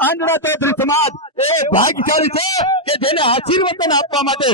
આંધળા ચૌધરી સમાજ એ ભાગ્યશાળી છે કે જેને આશીર્વાદ આપવા માટે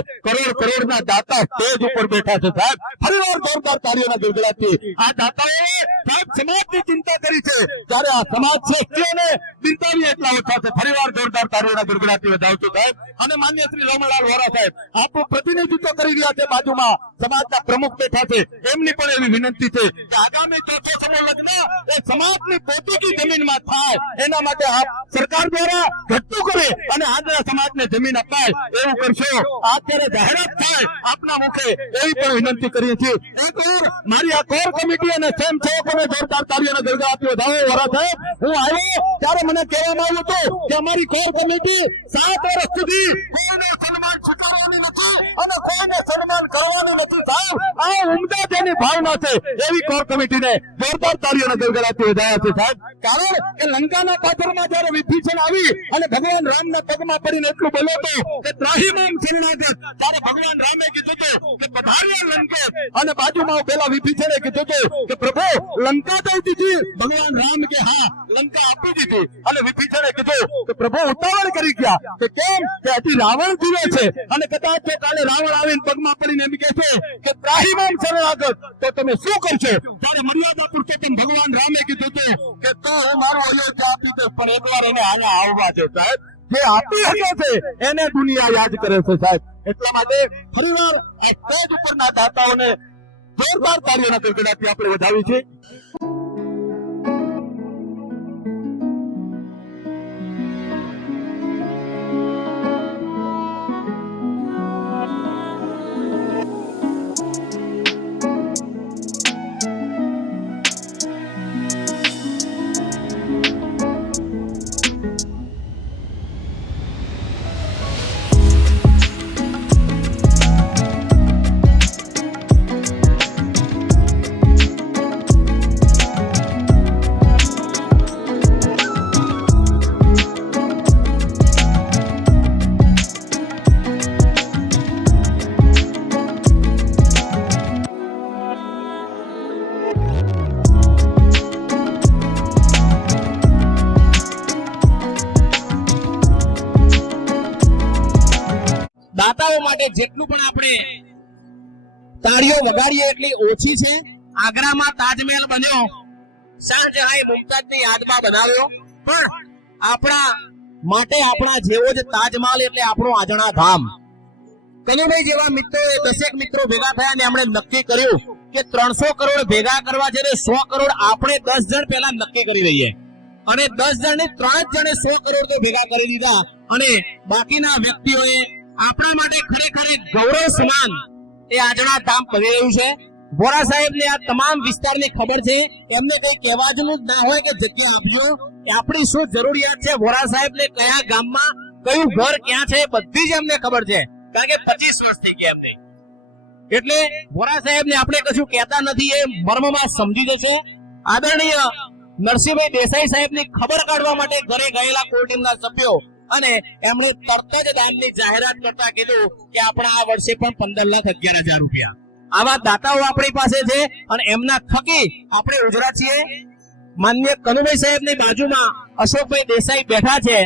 કરોડના દાતા સ્ટેજ ઉપર બેઠા છે સાહેબ. ફરીવાર જોરદાર તાળીઓના ગડગડાટથી આ દાતાઓએ સાહેબ સમાજની ચિંતા કરી છે, ત્યારે આ સમાજ શ્રેષ્ઠીઓને બિરદાવી એટલા ઓછા છે. ફરીવાર જોરદાર તાળીઓના ગડગડાટથી વધાવશું સાહેબ. અને માન્ય શ્રી રામલાલ વોરા સાહેબ આપણું પ્રતિનિધિત્વ કરી રહ્યા છે, બાજુમાં સમાજના પ્રમુખ બેઠા છે, એમની પણ એવી વિનંતી છે કે આગામી ચોથો સમૂહ લગ્ન એ સમાજની પોતાની જમીનમાં થાય, એના માટે આપ સરકાર દ્વારા ઘટતું કરે અને આંધળા સમાજને જમીન અપાય એવું કરશો. અત્યારે જાહેરાત થાય આપના મુખે એવી પણ વિનંતી કરીએ છીએ. એક વાર મારી આ કોર કમિટી અને સ્વયંસેવકોને જોરદાર તાળીઓના ગડગડાટથી વધાવો. વોરા સાહેબ હું આવ્યો ત્યારે મને કહેવામાં આવ્યું હતું કે અમારી કોર કમિટી 7 વર્ષ સુધી કોઈને સન્માન સ્વીકારવાની નથી અને કોઈને સન્માન કરવાનું નથી સાહેબ. આ ઉમદા જેની ભાવના છે એવી કોર કમિટીને જોરદાર તાળીઓના ગડગડાટથી વધાવ્યા છે સાહેબ. કારણ કે લંકાના પાથરમાં જયારે વિભીષણ આવી અને ભગવાન રામના પગમાં પડીને એટલું બોલ્યો હતો કે ત્રાહિમામ શરણાગત, ત્યારે ભગવાન રામે કીધું હતું કે પધાર્યા લંકે, અને બાજુમાં પેલા વિભીષણે કીધું હતું કે પ્રભુ લંકા દઈ દીધી. ભગવાન રામ કે હા લંકા આપી દીધી. અને વિભીષણે કીધું કે પ્રભુ ઉતાવળ કરી ગયા કે કેમ કે હજી રાવણ જીવે છે અને કદાચ જો કાલે રાવણ આવીને પગમાં પડીને એમ કહે છે કે ત્રાહિમામ શરણાગત તો તમે શું કરશો? ત્યારે મર્યાદા પુરુષોત્તમ ભગવાન રામે કીધું હતું કે તો હું મારું અયોધ્યા આપી દઈશ, પણ એકવાર એને આયા આવવા છે સાહેબ. જે આપી શકે છે એને દુનિયા યાદ કરે છે સાહેબ. એટલા માટે ફરીવાર આ સ્ટેજ ઉપરના દાતાઓને જોરદાર તાળીઓના ગડગડાટથી આપણે વધાવી છે. દાતાઓ માટે જેટલું પણ આપણે તાળીઓ વગાડીએ એટલી ઓછી છે. આગ્રામાં તાજમહેલ બન્યો, શાહજહાં મુમતાજની યાદમાં બનાવ્યો, પણ આપણા માટે આપણા જેવો જ તાજમહેલ એટલે આપણો આજણા ધામ. કનુભાઈ જેવા મિત્રોએ 10 મિત્રો ભેગા થયા અને એમણે નક્કી કર્યું કે 300 કરોડ ભેગા કરવા છે, 100 કરોડ આપણે 10 જણ પહેલા નક્કી કરી દઈએ. અને 10 જણ ને 3 જણે 100 કરોડ તો ભેગા કરી દીધા. અને બાકીના વ્યક્તિઓએ આપણા માટે ખરેખર ગૌરવ સમાન એ આજણા ધામ બની રહ્યું છે. વોરા સાહેબને આ તમામ વિસ્તારની ખબર છે, એમને કઈ કહેવાનું જ ના હોય કે જગ્યા આપજો, આપણી શું જરૂરિયાત છે, વોરા સાહેબને કયા ગામમાં કયું ઘર ક્યાં છે બધી જ એમને ખબર છે, કારણ કે 25 વર્ષ થઈ ગયા એમને. એટલે વોરા સાહેબને આપણે કશું કહેતા નથી, એ મર્મમાં સમજી જશે. આદરણીય નરસિંહભાઈ દેસાઈ સાહેબની ખબર કાઢવા માટે ઘરે ગયેલા કોર ટીમના સભ્યો અને એમણે તરત જ દાનની જાહેરાત કરતા કીધું કે આપણા આ વર્ષે પણ 15,11,000 રૂપિયા આવા દાતાઓ આપણી પાસે છે અને એમના થકી આપણે ઉજરા છીએ. માનનીય કનુભાઈ સાહેબની બાજુમાં અશોકભાઈ દેસાઈ બેઠા છે.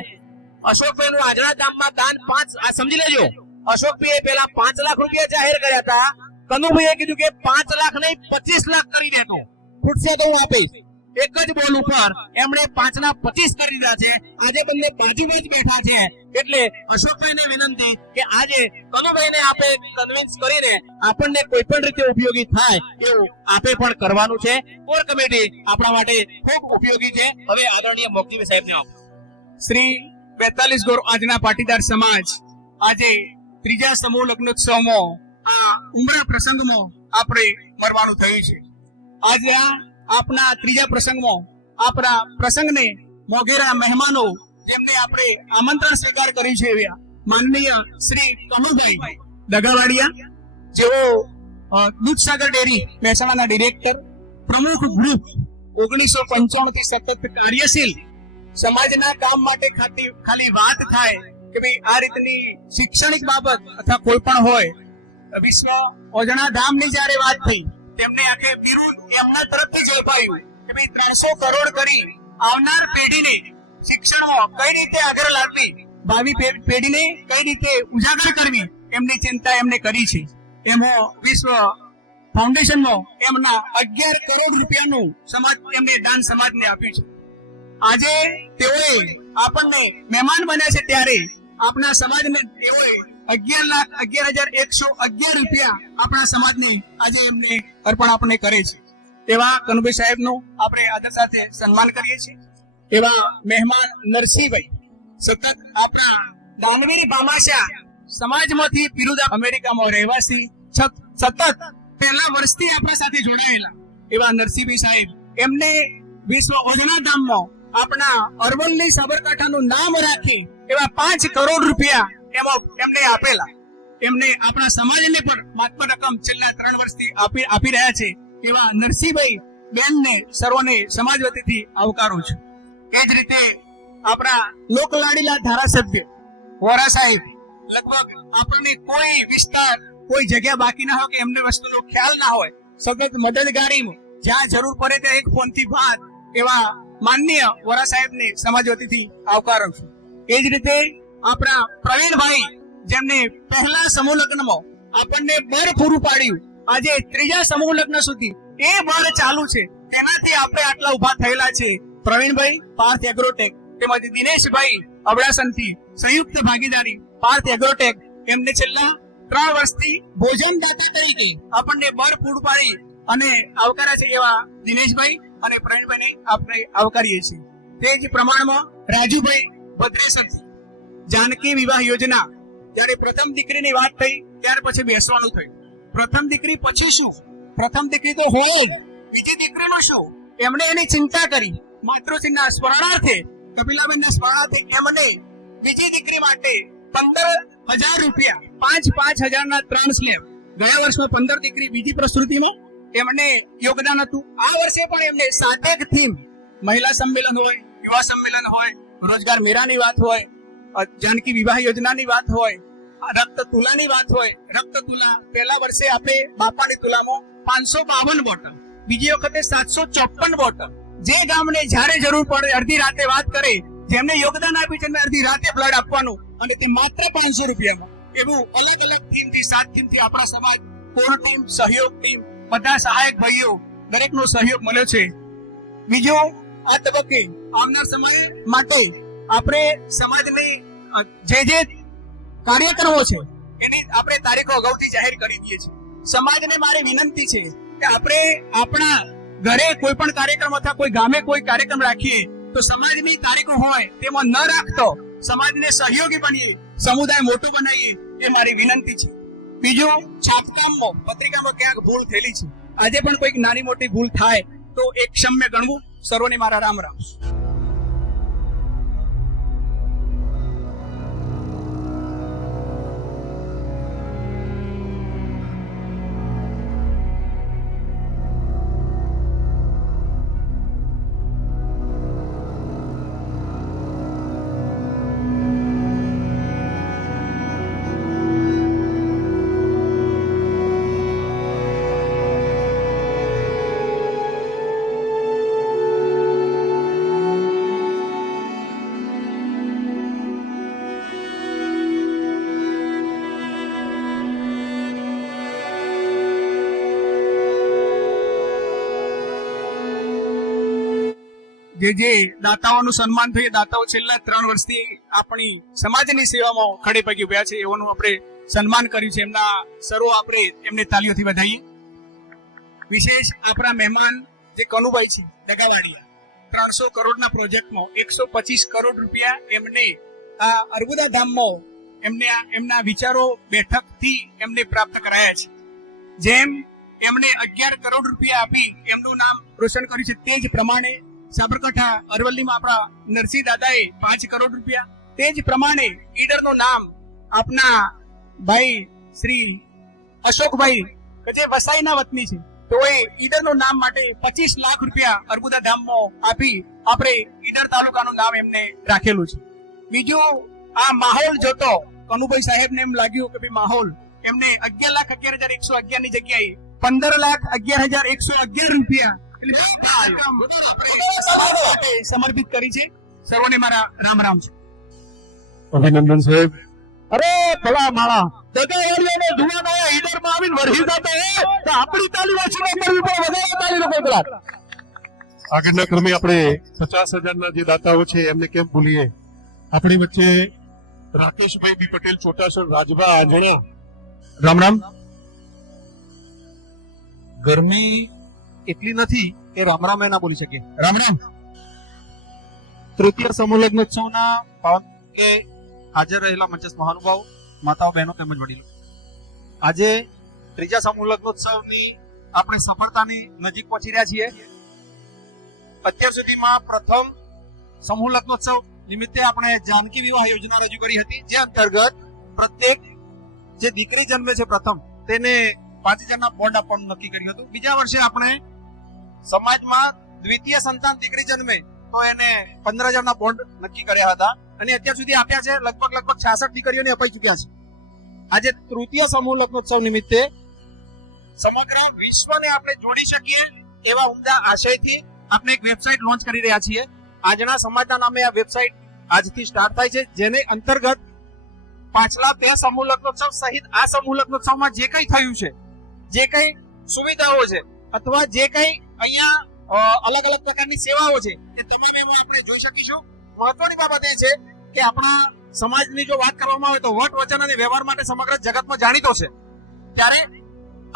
અશોકભાઈ નું આજના ગામમાં દાન 5 સમજી લેજો. અશોકભાઈએ પેલા 5 લાખ રૂપિયા જાહેર કર્યા હતા. કનુભાઈએ કીધું કે 5 લાખ નહીં 25 લાખ કરી દેતો, ખૂટશે તો હું આપીશ. એક જ બોલ ઉપર એમણે 5 ના 25 કરી દીધા છે. આજે બંને બાજુમાં જ બેઠા છે. એટલે અશોકભાઈને વિનંતી કે આજે કનુભાઈને આપે કન્વિન્સ કરીને આપણને કોઈ પણ રીતે ઉપયોગી થાય એવું આપે પણ કરવાનું છે. કોર કમિટી આપણા માટે ખૂબ ઉપયોગી છે. હવે આદરણીય મોકજીભાઈ સાહેબને આપો. શ્રી 42 ગોર આજના પાટીદાર સમાજ આજે ત્રીજા સમૂહ લગ્નોત્સવમાં આ ઉમરા પ્રસંગમાં આપણે મળવાનું થયું છે. આજે આપના ત્રીજા પ્રસંગમાં આપણા પ્રસંગને મોગેરા મહેમાનો જેમને આપણે આમંત્રણ સ્વીકાર કર્યું છે એવા માનનીય શ્રી કનુભાઈ દગાવાડિયા, જેઓ દૂધસાગર ડેરી મહેસાણાના ડિરેક્ટર, પ્રમુખ ગ્રુપ 1995 થી સતત કાર્યશીલ, સમાજના કામ માટે ખાલી વાત થાય કે ભાઈ આ રીતની શૈક્ષણિક બાબત અથવા કોઈ પણ હોય, વિશ્વ ઓજણા ધામની જ્યારે વાત થઈ તેમને આખે બિરુદ એમના તરફથી જ અપાયું કે ભાઈ 300 કરોડ કરી આવનાર પેઢીને શિક્ષણમાં કઈ રીતે આગળ લાવવી, ભાવિ પેઢીને કઈ રીતે ઉજાગર કરવી, એમની ચિંતા એમને કરી છે. એમાં વિશ્વ ફાઉન્ડેશનમાં એમના 11 કરોડ રૂપિયાનું એમને દાન સમાજને આપ્યું છે. આજે તેઓએ આપણને મહેમાન બન્યા છે ત્યારે આપણા સમાજને તેઓએ 11,11,111 રૂપિયા આપણા સમાજને આજે એમને અર્પણ આપણે કરે છે. એવા કનુભાઈ સાહેબનું આપણે આદર સાથે સન્માન કરીએ છીએ. એવા મહેમાન નરસિંહભાઈ સતત આપણા દાનવીર ભામાશા સમાજમાંથી પિરુદા અમેરિકામાં રહેવાસી સતત પહેલા વર્ષથી આપણા સાથે જોડાયેલા એવા નરસિંહભાઈ સાહેબ એમને વિશ્વ ઓજના ધામમાં આપણા અરવલ્લી સાબરકાંઠાનું નામ રાખી એવા 5 કરોડ રૂપિયા એમને આપેલા. એમને આપણા સમાજને પણ મહત્વ રકમ છેલ્લા 3 વર્ષથી આપી રહ્યા છે. એવા નરસિંહભાઈ બેનને સર્વને સમાજ વતીથી આવકારું છું. એ જ રીતે આપણા લોકલાડીલા ધારાસભ્ય વોરા સાહેબ લગભગ આપણને કોઈ વિસ્તાર કોઈ જગ્યા બાકી ના હોય કે એમને વસ્તુનો ખ્યાલ ના હોય, સતત મદદગારીમાં જ્યાં જરૂર પડે ત્યાં એક ફોનથી વાત એવા માનનીય વોરા સાહેબને સમાજ વતીથી આવકારું છું. એ જ રીતે આપણા પ્રવીણભાઈ જેમને પહેલા સમૂહ લગ્નમાં આપણને બર પૂરું પાડ્યું, આજે ત્રીજા સમૂહ લગ્ન સુધી એ બર ચાલુ છે, એનાથી આપણે આટલા ઉભા થયેલા છે. પ્રવીણભાઈ પાર્થ એગ્રોટેક તેમજ દિનેશભાઈ અબડાસનથી સંયુક્ત ભાગીદારી પાર્થ એગ્રોટેક એમને છેલ્લા 3 વર્ષથી ભોજનદાતા તરીકે આપણને બર પૂરું પાડી અને આવકાર્યા છે. એવા દિનેશભાઈ અને પ્રવીણભાઈને આપણે આવકારીએ છીએ. તે જ પ્રમાણમાં રાજુભાઈ ભદ્રેશનથી જાનકી વિવાહ યોજના જ્યારે પ્રથમ દીકરીની વાત થઈ ત્યાર પછી બેસવાનું થયું. પ્રથમ દીકરી પછી શું, પ્રથમ દીકરી તો હોય જ, બીજી દીકરીનું શું, એમણે એની ચિંતા કરી. માતૃશ્રીના સ્મરણાર્થે કપિલાબેનના સ્મરણાર્થે એમને બીજી દીકરી માટે 15,000 રૂપિયા 5,000 ના 3 સ્લેબ, ગયા વર્ષમાં 15 દીકરી બીજી પ્રસૃતિમાં એમને યોગદાન હતું. આ વર્ષે પણ એમને સાતેક થીમ, મહિલા સંમેલન હોય, યુવા સંમેલન હોય, રોજગાર મેળાની વાત હોય, જાનકી વિવાહ યોજનાની વાત હોય, રક્ત તુલાની વાત હોય. રક્ત તુલા પહેલા વર્ષે આપણે બાપાની તુલામાં 552 બોટલ, બીજી વખતે 754 બોટલ, જે ગામને જ્યારે જરૂર પડે અડધી રાતે વાત કરે, જેમને યોગદાન આપ્યું છે એમને અડધી રાતે બ્લડ આપવાનું અને તે માત્ર 500 રૂપિયામાં. એવું અલગ અલગ થીમથી 7 થીમથી આપણા સમાજ કોર ટીમ, સહયોગ ટીમ, બધા સહાયક ભાઈઓ દરેકનો સહયોગ મળ્યો છે. બીજો આ તબક્કે આવનાર સમય માટે આપણે સમાજને જે કાર્યક્રમો છે એની આપણે તારીખો અગાઉથી જાહેર કરી દઈએ છીએ. સમાજને મારી વિનંતી છે કે આપણે આપણા ઘરે કોઈ પણ કાર્યક્રમ અથવા કોઈ ગામે કોઈ કાર્યક્રમ રાખીએ તો સમાજની તારીખો હોય તેમાં ન રાખતો સમાજને સહયોગી બનીએ, સમુદાય મોટું બનાવીએ, એ મારી વિનંતી છે. બીજું, છાપકામમાં પત્રિકામાં ક્યાંક ભૂલ થયેલી છે, આજે પણ કોઈક નાની મોટી ભૂલ થાય તો એક ક્ષમ્ય ગણવું. સર્વને મારા રામ રામ. જે દાતાઓનું સન્માન થયું, દાતાઓ છેલ્લા 3 વર્ષથી આપણી સમાજની સેવામાં ખડે પગે ઉભ્યા છે, એઓનું આપણે સન્માન કર્યું છે. એમના સર્વો આપણે એમને તાલીઓથી વધાવીએ. વિશેષ આપણા મહેમાન જે કનુભાઈ છે ડગાવાડિયા, 300 કરોડના પ્રોજેક્ટમાં 125 કરોડ રૂપિયા એમને આ અર્બુદા ધામમાં એમના વિચારો બેઠકથી એમને પ્રાપ્ત કરાયા છે. જેમ એમને 11 કરોડ રૂપિયા આપી એમનું નામ રોશન કર્યું છે, તે જ પ્રમાણે સાબરકાંઠા અરવલ્લીમાં આપણા નરસિંહ દાદાએ 5 કરોડ રૂપિયા, તે જ પ્રમાણે ઈડરનું નામ આપના ભાઈ શ્રી અશોકભાઈ કે જે વસાઈના વતની છે, તો એ ઈડરનું નામ માટે 25 લાખ રૂપિયા અર્બુદા ધામમાં આપી આપણે ઈડર તાલુકાનું નામ એમને રાખેલું છે. બીજું, આ માહોલ જોતો કનુભાઈ સાહેબને એમ લાગ્યું કે ભાઈ માહોલ, એમને 11,11,111 ની જગ્યાએ 15,11,111 રૂપિયા સમર્પિત કરી છે. સર્વને મારા રામ રામ છે. અભિનંદન સાહેબ. અરે ભલા માળા દગાવાળીઓને જુવાનોએ ઈડરમાં આવીને વરહી જતો હોય તો આપણી તાલી વાંચીને કરવી પડે. વધારે તાલીનો કકડાટ. આગળના ક્રમે આપણે 50,000 જે દાતાઓ છે એમને કેમ ભૂલીએ. આપણી વચ્ચે રાકેશભાઈ બી પટેલ ચોટાસર રાજભા આંજણા. રામ રામ. ગરમી એટલી નથી કે રામ રામ ના બોલી શકીએ. રામ રામ. તૃતીય સમૂહ લગ્નોત્સવના પાવન કે હાજર રહેલા મંચસ્થ મહાનુભાવો, માતાઓ, બહેનો તેમજ વડીલો, આજે ત્રીજા સમૂહ લગ્નોત્સવની આપણે સફળતાની નજીક પહોંચી રહ્યા છીએ. અત્યાર સુધીમાં પ્રથમ સમૂહ લગ્નોત્સવ નિમિત્તે આપણે જાનકી વિવાહ યોજના રજૂ કરી હતી, જે અંતર્ગત પ્રત્યેક જે દીકરી જન્મે છે પ્રથમ તેને 5,000 બોન્ડ આપવાનું નક્કી કર્યું હતું. બીજા વર્ષે આપણે સમાજમાં દ્વિતીય સંતાન દીકરી જન્મે તો એને 15,000 બોન્ડ નક્કી કર્યા હતા અને અત્યાર સુધી આપ્યા છે લગભગ 66 દીકરીઓને અપાઈ ચુક્યા છે. આજે તૃતીય સમૂહ લગ્નોત્સવ નિમિત્તે સમગ્ર વિશ્વને આપણે જોડી શકીએ એવા ઉમદા આશયથી આપણે એક વેબસાઇટ લોન્ચ કરી રહ્યા છીએ. આજના સમાજના નામે આ વેબસાઇટ આજથી સ્ટાર્ટ થાય છે, જેને અંતર્ગત પાછલા 2 સમૂહ લગ્નોત્સવ સહિત આ સમૂહ લગ્નોત્સવમાં જે કંઈ થયું છે, જે કંઈ સુવિધાઓ છે અથવા જે કંઈ અહીંયા અલગ અલગ પ્રકારની સેવાઓ છે એ તમામ એમાં આપણે જોઈ શકીશું. મહત્વની બાબત એ છે કે આપણા સમાજની જો વાત કરવામાં આવે તો વટ વચન અને વ્યવહાર માટે સમગ્ર જગતમાં જાણીતો છે. ત્યારે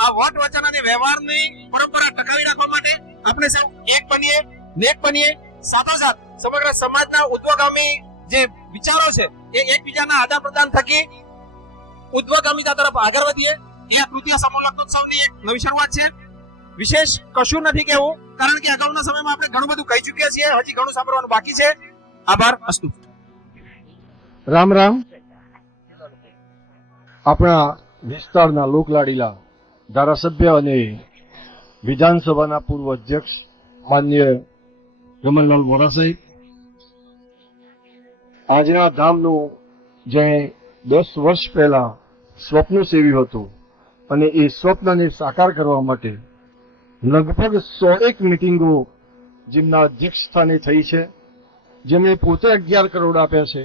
આ વટ વચન અને વ્યવહારની પરંપરા ટકાવી રાખવા માટે આપણે સૌ એક બનીએ, નેક બનીએ, સાથોસાથ સમગ્ર સમાજના ઉદ્ધવગામી જે વિચારો છે એ એકબીજાના આદાન પ્રદાન થકી ઉદ્ધવગામિતા તરફ આગળ વધીએ. એ આ તૃતીય સમૂહ લગ્નોત્સવની એક નવી શરૂઆત છે. વિશેષ કશું નથી કહેવું, કારણ કે અગાઉના સમયમાં આપણે ઘણું બધું કહી ચૂક્યા છીએ. હજી ઘણું સાંભળવાનું બાકી છે. આભાર. અસ્તુ. રામ રામ. આપણા વિસ્તારના લોકલાડીલા ધારાસભ્ય અને વિધાનસભાના પૂર્વ અધ્યક્ષ માનનીય રમણલાલ વોરા સાહેબ, આજના ધામનું જે 10 વર્ષ પહેલા સ્વપ્ન સેવ્યું હતું અને એ સ્વપ્નને સાકાર કરવા માટે લગભગ 101 મિટિંગો જેમના અધ્યક્ષ સ્થાને થઈ છે, જેમણે પોતે 11 કરોડ આપ્યા છે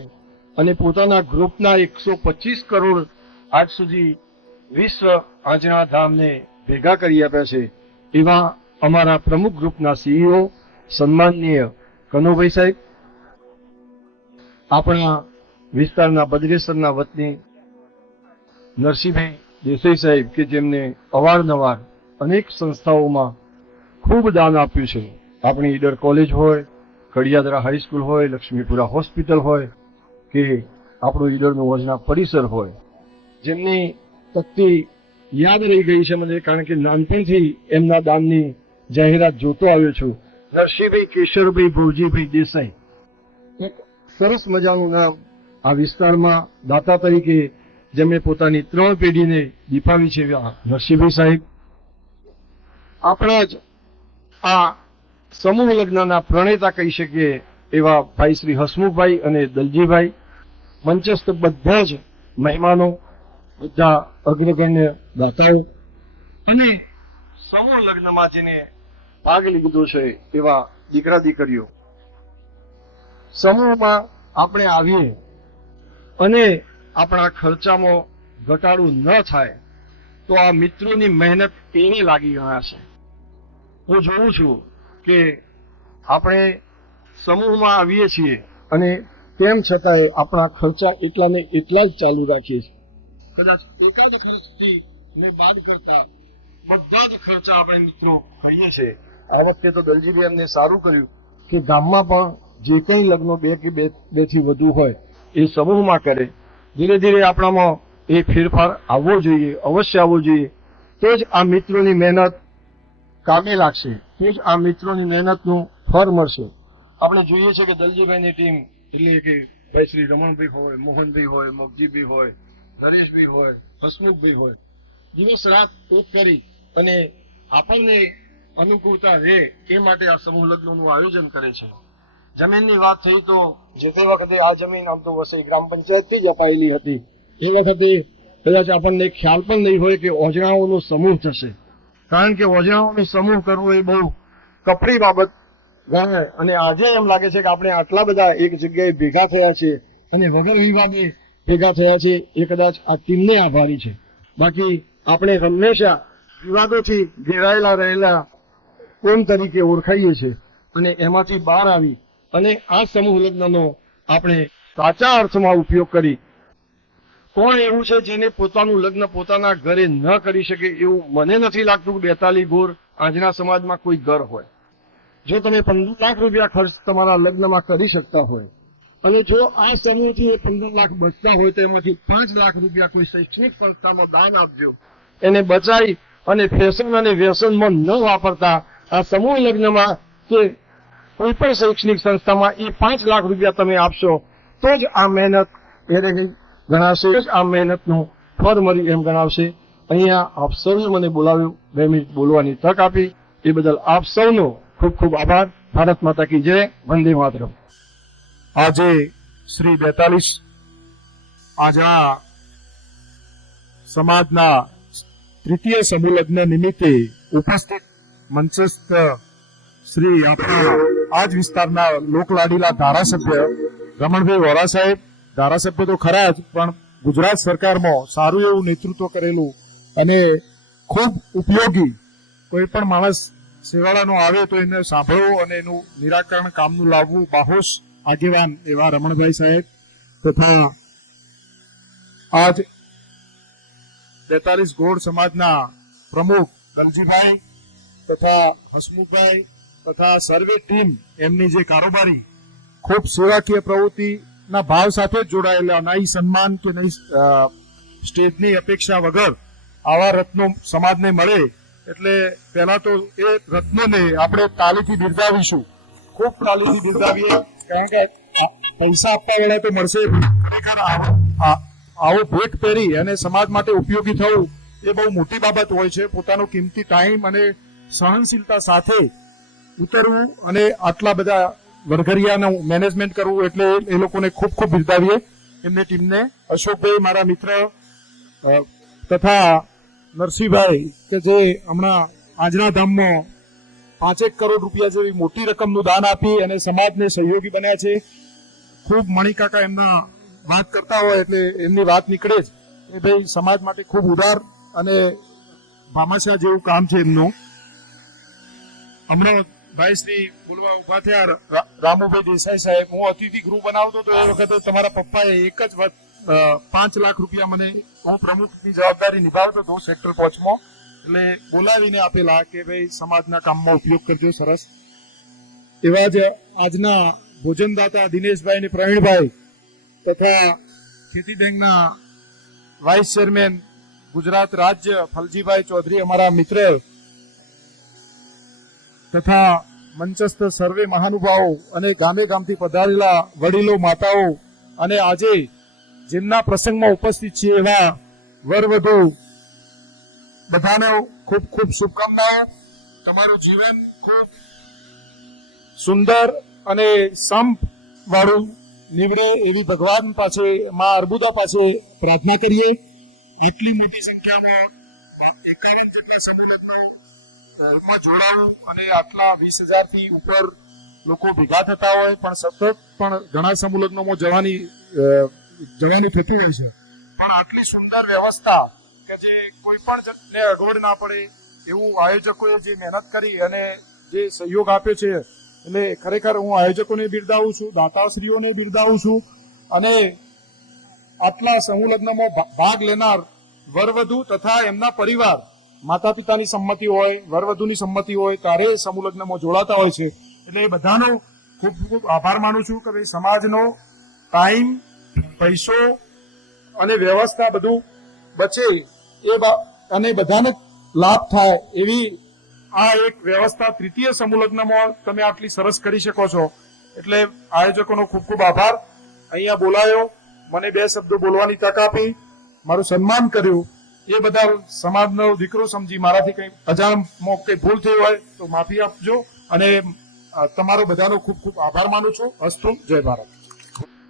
અને પોતાના ગ્રુપના 125 કરોડ આજ સુધી વિશ્વ આજના ધામને ભેગા કરી આપ્યા છે. એવા અમારા પ્રમુખ ગ્રુપના સીઈઓ સન્માનનીય કનુભાઈ સાહેબ, આપણા વિસ્તારના બદ્રેસરના વતની નરસિંહભાઈ દેસાઈ સાહેબ કે જેમને અવારનવાર અનેક સંસ્થાઓમાં ખૂબ દાન આપ્યું છે. આપણી ઈડર કોલેજ હોય, કડિયાદરા હાઈસ્કૂલ હોય, લક્ષ્મીપુરા હોસ્પિટલ હોય કે આપણું ઈડરનું વજના પરિસર હોય, જેમની તકતી યાદ રહી ગઈ છે મને, કારણ કે નાનપણથી એમના દાનની જાહેરાત જોતો આવ્યો છું. નરસિંહભાઈ કેશરભાઈ ભોજીભાઈ દેસાઈ, એક સરસ મજાનું નામ આ વિસ્તારમાં દાતા તરીકે જેમણે પોતાની 3 પેઢીને દીપાવી છે, નરસિંહભાઈ સાહેબ. આપણા જ આ સમૂહ લગ્નના પ્રણેતા કહી શકીએ એવા ભાઈ શ્રી હસમુખભાઈ અને દલજીભાઈ, મંચસ્થ બધા જ મહેમાનો, બધા અગ્રગણ્ય દાતાઓ અને સમૂહ લગ્નમાં જેને ભાગ લીધો છે એવા દીકરા દીકરીઓ. સમૂહમાં આપણે આવીએ અને આપણા ખર્ચામાં ઘટાડો ન થાય તો આ મિત્રોની મહેનત એને લાગી ગયા છે. હું જોઉં છું કે આપણે સમૂહમાં આવીએ છીએ અને તેમ છતાંય આપણા ખર્ચા એટલા ને એટલા જ ચાલુ રાખીએ છીએ. કદાચ એકાદ ખર્ચથી ને બાદ કરતા બધા જ ખર્ચા આપણે મિત્રો કરીએ છીએ. આ વખતે તો દલજીભાઈ અમને સારું કર્યું કે ગામમાં પણ જે કંઈ લગ્નો 2 કે 2 થી વધુ હોય એ સમૂહમાં કરે. ધીરે ધીરે આપણામાં એ ફેરફાર આવવો જોઈએ, અવશ્ય આવવો જોઈએ. તો જ આ મિત્રોની મહેનત કામે લાગશે, તો જ આ મિત્રોની મહેનતનું ફળ મળશે. આપણે જોઈએ છે કે દલજીભાઈની ટીમ એટલે કે ભાઈ શ્રી રમણભાઈ હોય, મોહનભાઈ હોય, મગજીભાઈ હોય, નરેશભાઈ હોય, હસમુખભાઈ હોય, દિવસ રાત એક કરી અને આપણને અનુકૂળતા રહે એ માટે આ સમૂહ લગ્નનું આયોજન કરે છે. જમીનની વાત થઈ તો જે તે વખતે આ જમીન આમ તો વસઈ ગ્રામ પંચાયતથી જ અપાયેલી હતી. એ વખતે કદાચ આપણને ખ્યાલ પણ નહીં હોય કે ઓજણાઓનો સમૂહ થશે, કારણ કે ઓજણાઓનો સમૂહ કરવો એ બહુ કપરી બાબત ગણાય અને આજે એમ લાગે છે કે આપણે આટલા બધા એક જગ્યાએ ભેગા થયા છે અને વગર વિવાદે ભેગા થયા છે એ કદાચ આ ટીમને આભારી છે. બાકી આપણે હંમેશા વિવાદોથી ઘેરાયેલા રહેલા કોમ તરીકે ઓળખાઈએ છીએ અને એમાંથી બહાર આવી અને આ સમૂહ લગ્નનો આપણે સાચા અર્થમાં ઉપયોગ કરી. કોણ એવું છે જેને પોતાનું લગ્ન પોતાના ઘરે ન કરી શકે એવું મને નથી લાગતું કે 42 ગોર આજના સમાજમાં કોઈ ઘર હોય. જો તમે 15 લાખ રૂપિયા ખર્ચ તમારા લગ્નમાં કરી શકતા હોય અને જો આ સમૂહથી 15 લાખ બચતા હોય તો એમાંથી 5 લાખ રૂપિયા કોઈ શૈક્ષણિક સંસ્થામાં દાન આપજો. એને બચાવી અને ફેશન અને વ્યસનમાં ન વાપરતા આ સમૂહ લગ્નમાં કે કોઈ પણ શૈક્ષણિક સંસ્થામાં એ 5 લાખ રૂપિયા તમે આપશો તો જ આ મહેનત એટલે કે ગણાશે, આ મહેનતનું ફળ મળી એમ ગણાવશે. અહીંયા આપ સૌએ મને બોલાવ્યું, 2 મિનિટ બોલવાની તક આપી એ બદલ આપ સૌનો ખૂબ ખૂબ આભાર. ભારત માતા કી જય. વંદે માતરમ. આજે શ્રી 42 આજના સમાજના તૃતીય સમૂહ લગ્ન નિમિત્તે ઉપસ્થિત મંચસ્થ શ્રી આપણા આ જ વિસ્તારના લોકલાડીલા ધારાસભ્ય રમણભાઈ વોરા સાહેબ, ધારાસભ્ય તો ખરા જ પણ ગુજરાત સરકારમાં સારું એવું નેતૃત્વ કરેલું અને ખૂબ ઉપયોગી, કોઈ પણ માણસ સેવાળાનો આવે તો એને સાંભળવું અને એનું નિરાકરણ કામનું લાવવું બાહોશ આગેવાન એવા રમણભાઈ સાહેબ તથા આજ 42 ગોળ સમાજના પ્રમુખ ધનજીભાઈ તથા હસમુખભાઈ તથા સર્વે ટીમ એમની જે કારોબારી ખૂબ સેવાકીય પ્રવૃત્તિના ભાવ સાથે જ જોડાયેલા, નહીં સન્માન કે નહીં સ્ટેજની અપેક્ષા વગર આવા રત્નો સમાજને મળે એટલે પહેલા તો એ રત્નોને આપણે તાલીથી બિરદાવીશું, ખૂબ તાલીથી બિરદાવીએ. કારણ કે પૈસા આપવા વાળા તો મળશે, ખરેખર આવો ભેટ પહેરી અને સમાજ માટે ઉપયોગી થવું એ બહુ મોટી બાબત હોય છે. પોતાનો કિંમતી ટાઈમ અને સહનશીલતા સાથે ઉતરવું અને આટલા બધા વરઘરિયાનું મેનેજમેન્ટ કરવું એટલે એ લોકોને ખૂબ ખૂબ બિરદાવીએ એમની ટીમને. અશોકભાઈ મારા મિત્ર તથા નરસિંહભાઈ કે જે હમણાં આજના ધામમાં 5 કરોડ રૂપિયા જેવી મોટી રકમનું દાન આપી અને સમાજને સહયોગી બન્યા છે. ખૂબ મણિકાકા એમના વાત કરતા હોય એટલે એમની વાત નીકળે જ એ ભાઈ સમાજ માટે ખૂબ ઉદાર અને ભામાશા જેવું કામ છે એમનું. હમણાં ભાઈ શ્રી બોલવા ઉભા થયા રામુભાઈ દેસાઈ સાહેબ, હું અતિથિ ગૃહ બનાવતો તો એ વખતે તમારા પપ્પાએ એક જ 5 લાખ રૂપિયા મને, હું પ્રમુખની જવાબદારી નિભાવતો હતો સેક્ટર 5 માં, એટલે બોલાવીને આપેલા કે ભાઈ સમાજના કામમાં ઉપયોગ કરજો. સરસ એવા જ આજના ભોજનદાતા દિનેશભાઈ અને પ્રવીણભાઈ તથા ખેતી બેંકના વાઇસ ચેરમેન ગુજરાત રાજ્ય ફલજીભાઈ ચૌધરી અમારા મિત્ર તથા મંચસ્થ સર્વે મહાનુભાવો અને ગામે ગામથી પધારેલા વડીલો, માતાઓ અને આજે જેમના પ્રસંગમાં ઉપસ્થિત છે એવા વરવધુ બધાને ખૂબ ખૂબ શુભકામનાઓ. તમારું જીવન ખૂબ સુંદર અને સંપ વાળું નીવડે એવી ભગવાન પાસે, માં અર્બુદા પાસે પ્રાર્થના કરીએ. આટલી મોટી સંખ્યામાં 51 જેટલા સમૂહ લગ્નમાં જોડાવું અને આટલા 20,000 થી ઉપર લોકો ભેગા થતા હોય પણ સતત પણ ઘણા સમૂહ લગ્નમાં જવાનું થતું હોય છે, પણ આટલી સુંદર વ્યવસ્થા કે જે કોઈ પણ ને અગવડ ના પડે એવું આયોજકોએ જે મહેનત કરી અને જે સહયોગ આપ્યો છે એટલે ખરેખર હું આયોજકોને બિરદાવું છું, દાતાશ્રીઓને બિરદાવું છું અને આટલા સમૂહ લગ્નમાં ભાગ લેનાર વરવધુ તથા એમના પરિવાર, માતા પિતાની સંમતિ હોય, વરવધુની સંમતિ હોય ત્યારે સમૂહ લગ્નમાં જોડાતા હોય છે. એટલે એ બધાનો ખૂબ ખૂબ આભાર માનું છું કે ભાઈ સમાજનો ટાઈમ, પૈસો અને વ્યવસ્થા બધું બચે અને બધાને લાભ થાય એવી આ એક વ્યવસ્થા તૃતીય સમૂહ લગ્નમાં તમે આટલી સરસ કરી શકો છો. એટલે આયોજકોનો ખૂબ ખૂબ આભાર. અહીંયા બોલાયો, મને 2 શબ્દો બોલવાની તક આપી, મારું સન્માન કર્યું એ બધા સમાજનો દીકરો સમજી મારાથી કંઈ અજાણમાં કંઈ ભૂલ થઈ હોય તો માફી આપજો અને તમારો બધાનો ખૂબ ખૂબ આભાર માનું છું. અસ્તુ. જય ભારત.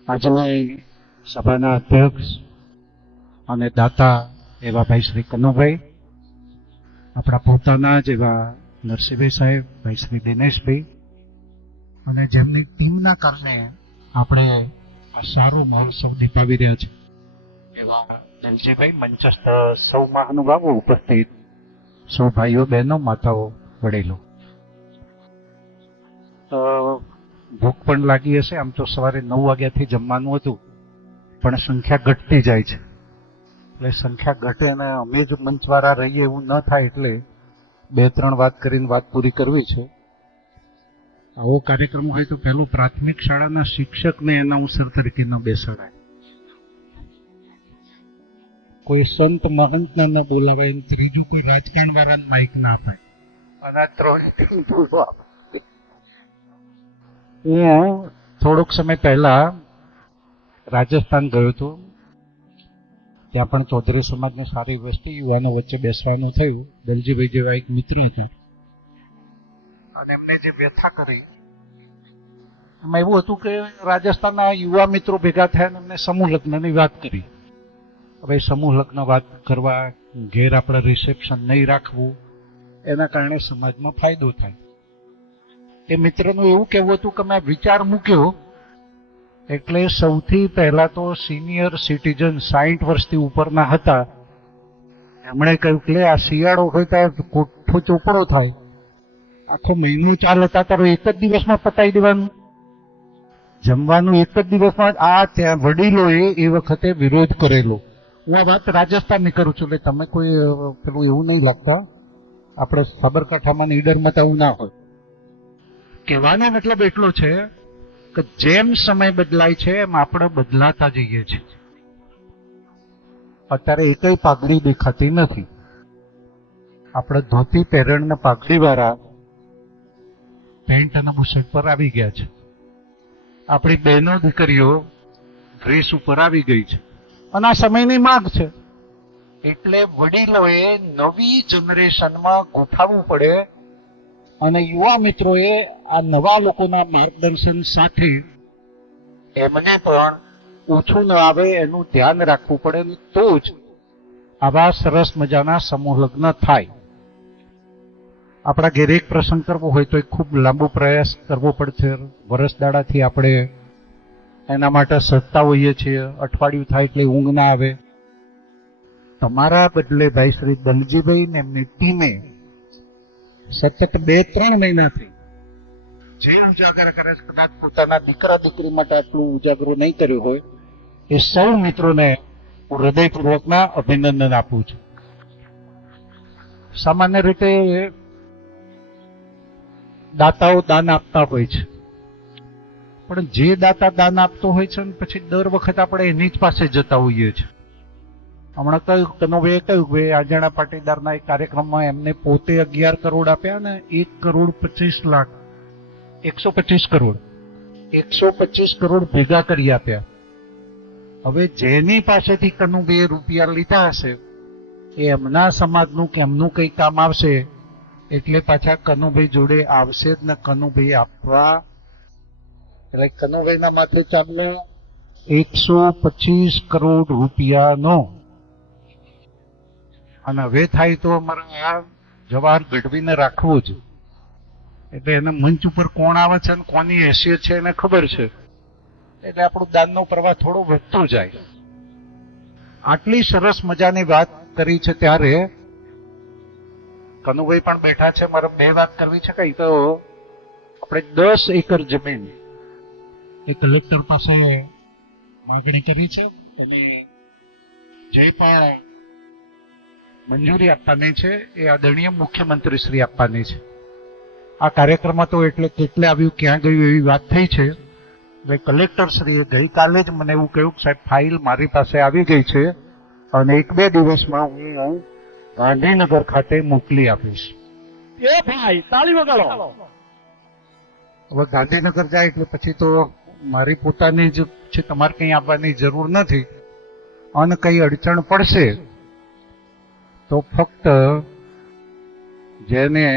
આજની સભાના અધ્યક્ષ અને દાતા એવા ભાઈ શ્રી કનુભાઈ, આપણા પોતાના જ એવા નરસિંહભાઈ સાહેબ, ભાઈ શ્રી દિનેશભાઈ અને જેમની ટીમના કારણે આપણે આ સારો મહોત્સવ દીપાવી રહ્યા છે એવા દલજીભાઈ, મંચસ્થ સૌ મહાનુભાવો ઉપસ્થિત, સૌ ભાઈઓ બહેનો, માતાઓ, વડીલો. ભૂખ પણ લાગી હશે. આમ તો સવારે 9 વાગ્યાથી જમવાનું હતું, પણ સંખ્યા ઘટતી જાય છે. એટલે સંખ્યા ઘટે અને અમે જ મંચવાળા રહીએ એવું ન થાય, એટલે 2-3 વાત કરીને વાત પૂરી કરવી છે. આવો કાર્યક્રમ હોય તો પહેલો પ્રાથમિક શાળાના શિક્ષકને એનાઉન્સર તરીકે ન બેસાડાય, કોઈ સંત મહંતને ન બોલાવાય, અને ત્રીજું કોઈ રાજકારણ વાળાને માઇક ના અપાય. અને આ ત્રણેય ભૂલો આપણે. હું થોડોક સમય પહેલા રાજસ્થાન ગયો હતો. ત્યાં પણ ચૌધરી સમાજની સારી વસ્તી, યુવાનો વચ્ચે બેસવાનું થયું. દલજીભાઈ જેવા એક મિત્ર હતા અને એમને જે વ્યથા કરી એમાં એવું હતું કે રાજસ્થાનના યુવા મિત્રો ભેગા થયા અને એમને સમૂહ લગ્નની વાત કરી. હવે સમૂહ લગ્ન વાત કરવા, ઘેર આપણે રિસેપ્શન નહીં રાખવું, એના કારણે સમાજમાં ફાયદો થાય. એ મિત્રનું એવું કહેવું હતું કે મેં વિચાર મૂક્યો, એટલે સૌથી પહેલા તો સિનિયર સિટીઝન 60 વર્ષથી ઉપરના હતા, એમણે કહ્યું કે આ શિયાળો હોય તો કોઠો ચોપડો થાય, આખો મહિનો ચાલે તારો એક જ દિવસમાં પતાવી દેવાનું, જમવાનું એક જ દિવસમાં. આ ત્યાં વડીલોએ એ વખતે વિરોધ કરેલો. હું આ વાત રાજસ્થાનની કરું છું, એટલે તમે કોઈ પેલું એવું નહીં લાગતા, આપણે સાબરકાંઠામાં ઈડરમાં તો એવું ના હોય. કહેવાનો મતલબ એટલો છે કે જેમ સમય બદલાય છે એમ આપણે બદલાતા જઈએ છીએ. અત્યારે એકય પાઘડી દેખાતી નથી. આપણે ધોતી પહેરણ પાઘડી વાળા પેન્ટ અને બુશર્ટ પર આવી ગયા છે. આપણી બહેનો દીકરીઓ ડ્રેસ ઉપર આવી ગઈ છે, અને આ સમયની માંગ છે. એટલે વડીલોએ નવી જનરેશનમાં ગોઠવવું પડે, અને યુવા મિત્રોએ આ નવા લોકોના માર્ગદર્શન સાથે એમને પણ ઓછું ન આવે એનું ધ્યાન રાખવું પડે, તો જ આવા સરસ મજાના સમૂહ લગ્ન થાય. આપણા ઘેર એક પ્રસંગ કરવો હોય તો એક ખૂબ લાંબો પ્રયાસ કરવો પડશે. વરસદાડાથી આપણે એના માટે સજતા હોઈએ છીએ. અઠવાડિયું થાય એટલે ઊંઘ ના આવે. તમારા બદલે ભાઈ શ્રી દલજીભાઈ ને એમની ટીમે સતત 2-3 મહિનાથી જે ઉજાગર કરે છે, કદાચ પોતાના દીકરા દીકરી માટે આટલું ઉજાગરો નહીં કર્યો હોય, એ સૌ મિત્રોને હું હૃદયપૂર્વકના અભિનંદન આપું છું. સામાન્ય રીતે દાતાઓ દાન આપતા હોય છે, પણ જે દાતા દાન આપતો હોય છે ને પછી દર વખત આપણે એની જ પાસે જતા હોઈએ છીએ. હમણાં કહ્યું કનુભાઈએ કહ્યું કે આજાણા પાટીદારના એક કાર્યક્રમમાં એમને પોતે 11 કરોડ આપ્યા ને 125 કરોડ ભેગા કરી આપ્યા. હવે જેની પાસેથી કનુભાઈએ રૂપિયા લીધા હશે એ એમના સમાજનું કે એમનું કઈ કામ આવશે, એટલે પાછા કનુભાઈ જોડે આવશે જ ને કનુભાઈ આપવા. એટલે કનુભાઈના માથે ચાલે 125 કરોડ રૂપિયાનો. અને હવે થાય તો અમારે આ જવાહર ગઢવીને રાખવું જ. એટલે એને મંચ ઉપર કોણ આવે છે અને કોની હેસિયત છે એને ખબર છે, એટલે આપણું દાનનો પ્રવાહ થોડો વધતો જાય. આટલી સરસ મજાની વાત કરી છે ત્યારે કનુભાઈ પણ બેઠા છે. મારે 2 વાત કરવી છે. કઈ તો આપણે 10 એકર જમીન એ કલેક્ટર પાસે માંગણી કરી છે, એની જે પણ મંજૂરી આપવાની છે એ આદરણીય મુખ્યમંત્રી શ્રી આપવાની છે. આ કાર્યક્રમમાં તો એટલે કેટલે આવ્યું ક્યાં ગયું એવી વાત થઈ છે. કલેક્ટર શ્રીએ ગઈકાલે જ મને એવું કહ્યું કે સાહેબ ફાઇલ મારી પાસે આવી ગઈ છે અને 1-2 દિવસમાં હું ગાંધીનગર ખાતે મોકલી આપીશ. એ ભાઈ તાળી વગાડો. હવે ગાંધીનગર જાય એટલે પછી તો મારી પોતાની જ છે, તમારે કંઈ આવવાની જરૂર નથી. અને કઈ અડચણ પડશે તો ફક્ત જેને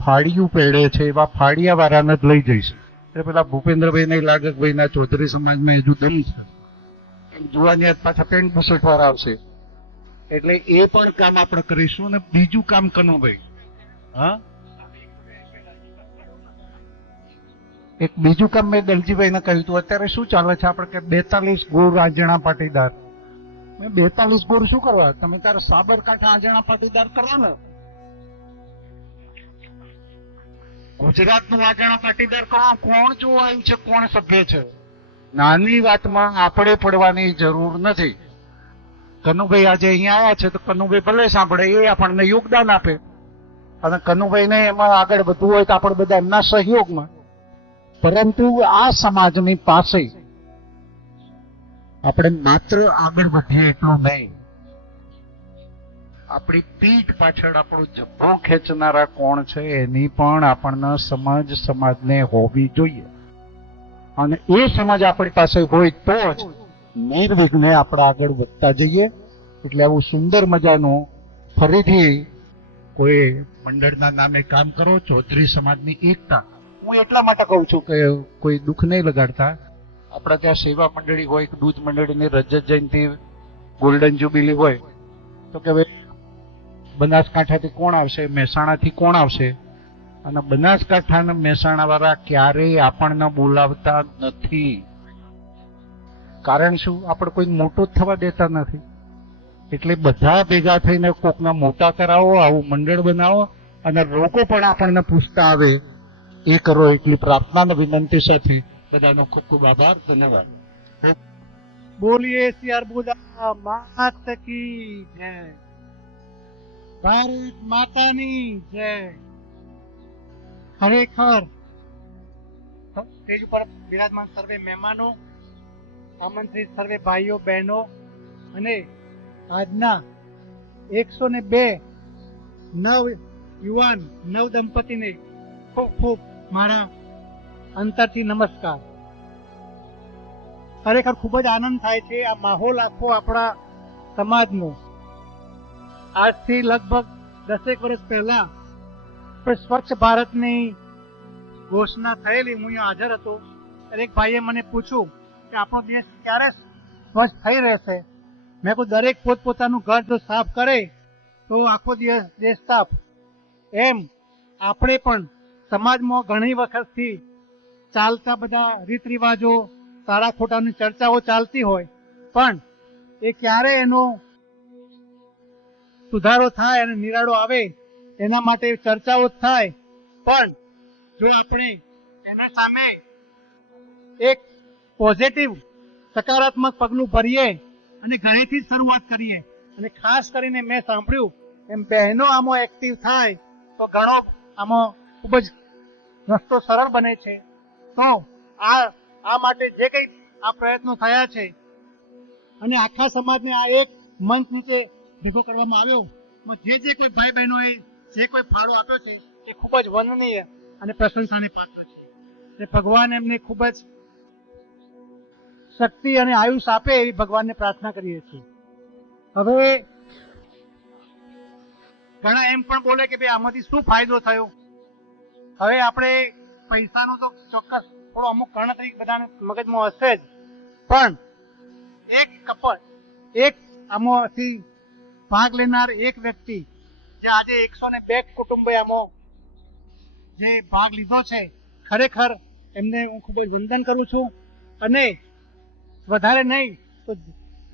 ફાળિયું પેડે છે એવા ફાળિયા વાળાને જ લઈ જઈશ. એટલે પેલા ભૂપેન્દ્રભાઈ ને લાગે કે ભાઈ ના ચૌધરી સમાજમાં હજુ દમ છે, જોવાની પાછા પેન્ટ બુશર્ટ વાળા આવશે. એટલે એ પણ કામ આપણે કરીશું. ને બીજું કામ કનુભાઈ, હા, એક બીજું કામ મેં દલજીભાઈને કહ્યું હતું, અત્યારે શું ચાલે છે આપણે કે 42 ગોળ આંજણા પાટીદાર. મેં 42 ગોળ શું કરવા? તમે તારે સાબરકાંઠા આંજણા પાટીદાર કરો ને, ગુજરાતનું આંજણા પાટીદાર કરો. કોણ જોવા આવ્યું છે, કોણ સભ્ય છે? નાની વાતમાં આપણે પડવાની જરૂર નથી. કનુભાઈ આજે અહીંયા આવ્યા છે તો કનુભાઈ ભલે સાંભળે, એ આપણને યોગદાન આપે, અને કનુભાઈને એમાં આગળ વધવું હોય તો આપણે બધા એમના સહયોગમાં. પરંતુ આ સમાજની પાસે આપણે માત્ર આગળ વધીએ એટલું નહીં, આપણી પીઠ પાછળ આપણું જબ્બો ખેંચનારા કોણ છે એની પણ આપણને સમાજને હોવી જોઈએ. અને એ સમજ આપણી પાસે હોય તો જ નિર્વિઘ્ને આપણે આગળ વધતા જઈએ. એટલે આવું સુંદર મજાનું ફરીથી કોઈ મંડળના નામે કામ કરો, ચૌધરી સમાજની એકતા. હું એટલા માટે કહું છું કે કોઈ દુઃખ નહીં લગાડતા. આપણા ત્યાં સેવા મંડળી હોય, દૂધ મંડળીની રજત જયંતિ, ગોલ્ડન જ્યુબિલી હોય, તો કે ભાઈ બનાસકાંઠાથી કોણ આવશે, મહેસાણાથી કોણ આવશે? અને બનાસકાંઠા અને મહેસાણા વાળા ક્યારેય આપણને બોલાવતા નથી. કારણ શું? આપણે કોઈ મોટું જ થવા દેતા નથી. એટલે બધા ભેગા થઈને કોકના મોટા કરાવો, આવું મંડળ બનાવો, અને લોકો પણ આપણને પૂછતા આવે એ કરો. એટલી પ્રાર્થના અને વિનંતી સાથે બધાનો ખૂબ ખૂબ આભાર. ધન્યવાદ. બોલીએ શ્રી અર્બુદા માત કી જય, ભારત માતાની જય. ખરેખર સ્ટેજ ઉપર બિરાજમાન સર્વે મહેમાનો, આમંત્રિત સર્વે ભાઈઓ બહેનો, અને આજના 102 નવ યુવાન નવ દંપતીને ખૂબ ખૂબ મારા અંતરથી નમસ્કાર. ખરેખર ખૂબ જ આનંદ થાય છે. આ માહોલ આખો આપણા સમાજનો આજથી લગભગ 10 વર્ષ પહેલા સ્વચ્છ ભારતની ઘોષણા થયેલી, હું અહીંયા હાજર હતો. દરેક ભાઈએ મને પૂછ્યું કે આપણો દેશ ક્યારે સ્વચ્છ થઈ રહેશે. મેં કહ્યું દરેક પોતપોતાનું ઘર જો સાફ કરે તો આખો દેશ સાફ. એમ આપણે પણ સમાજમાં ઘણી વખતથી ચાલતા બધા રીત રિવાજો, સારા ખોટાની ચર્ચાઓ ચાલતી હોય, પણ એ ક્યારે એનો સુધારો થાય અને નિરાળો આવે એના માટે ચર્ચાઓ થાય. પણ જો આપણે એના સામે એક પોઝિટિવ સકારાત્મક પગલું ભરીએ અને ઘરેથી જ શરૂઆત કરીએ, અને ખાસ કરીને મેં સાંભળ્યું એમ બહેનો આમાં એક્ટિવ થાય તો ઘણો આમાં ખૂબ જ રસ્તો સરળ બને છે. તો આ માટે જે કંઈ આ પ્રયત્નો થયા છે અને આખા સમાજને આ એક મંચ નીચે ભેગો કરવામાં આવ્યો, જે કોઈ ભાઈ બહેનોએ જે કોઈ ફાળો આપ્યો છે એ ખૂબ જ વંદનીય અને પ્રશંસાને પાત્ર છે. ભગવાન એમને ખૂબ જ શક્તિ અને આયુષ આપે એવી ભગવાનને પ્રાર્થના કરીએ છીએ. હવે ઘણા એમ પણ બોલે કે ભાઈ આમાંથી શું ફાયદો થયો. હવે આપણે પૈસાનો તો ચોક્કસ થોડો અમુક ગણતરી બધાને મગજમાં હશે જ, પણ એક આમાંથી ભાગ લેનાર એક વ્યક્તિ, જે આજે 102 કુટુંબે આમાં જે ભાગ લીધો છે, ખરેખર એમને હું ખૂબ જ વંદન કરું છું. અને વધારે નહીં તો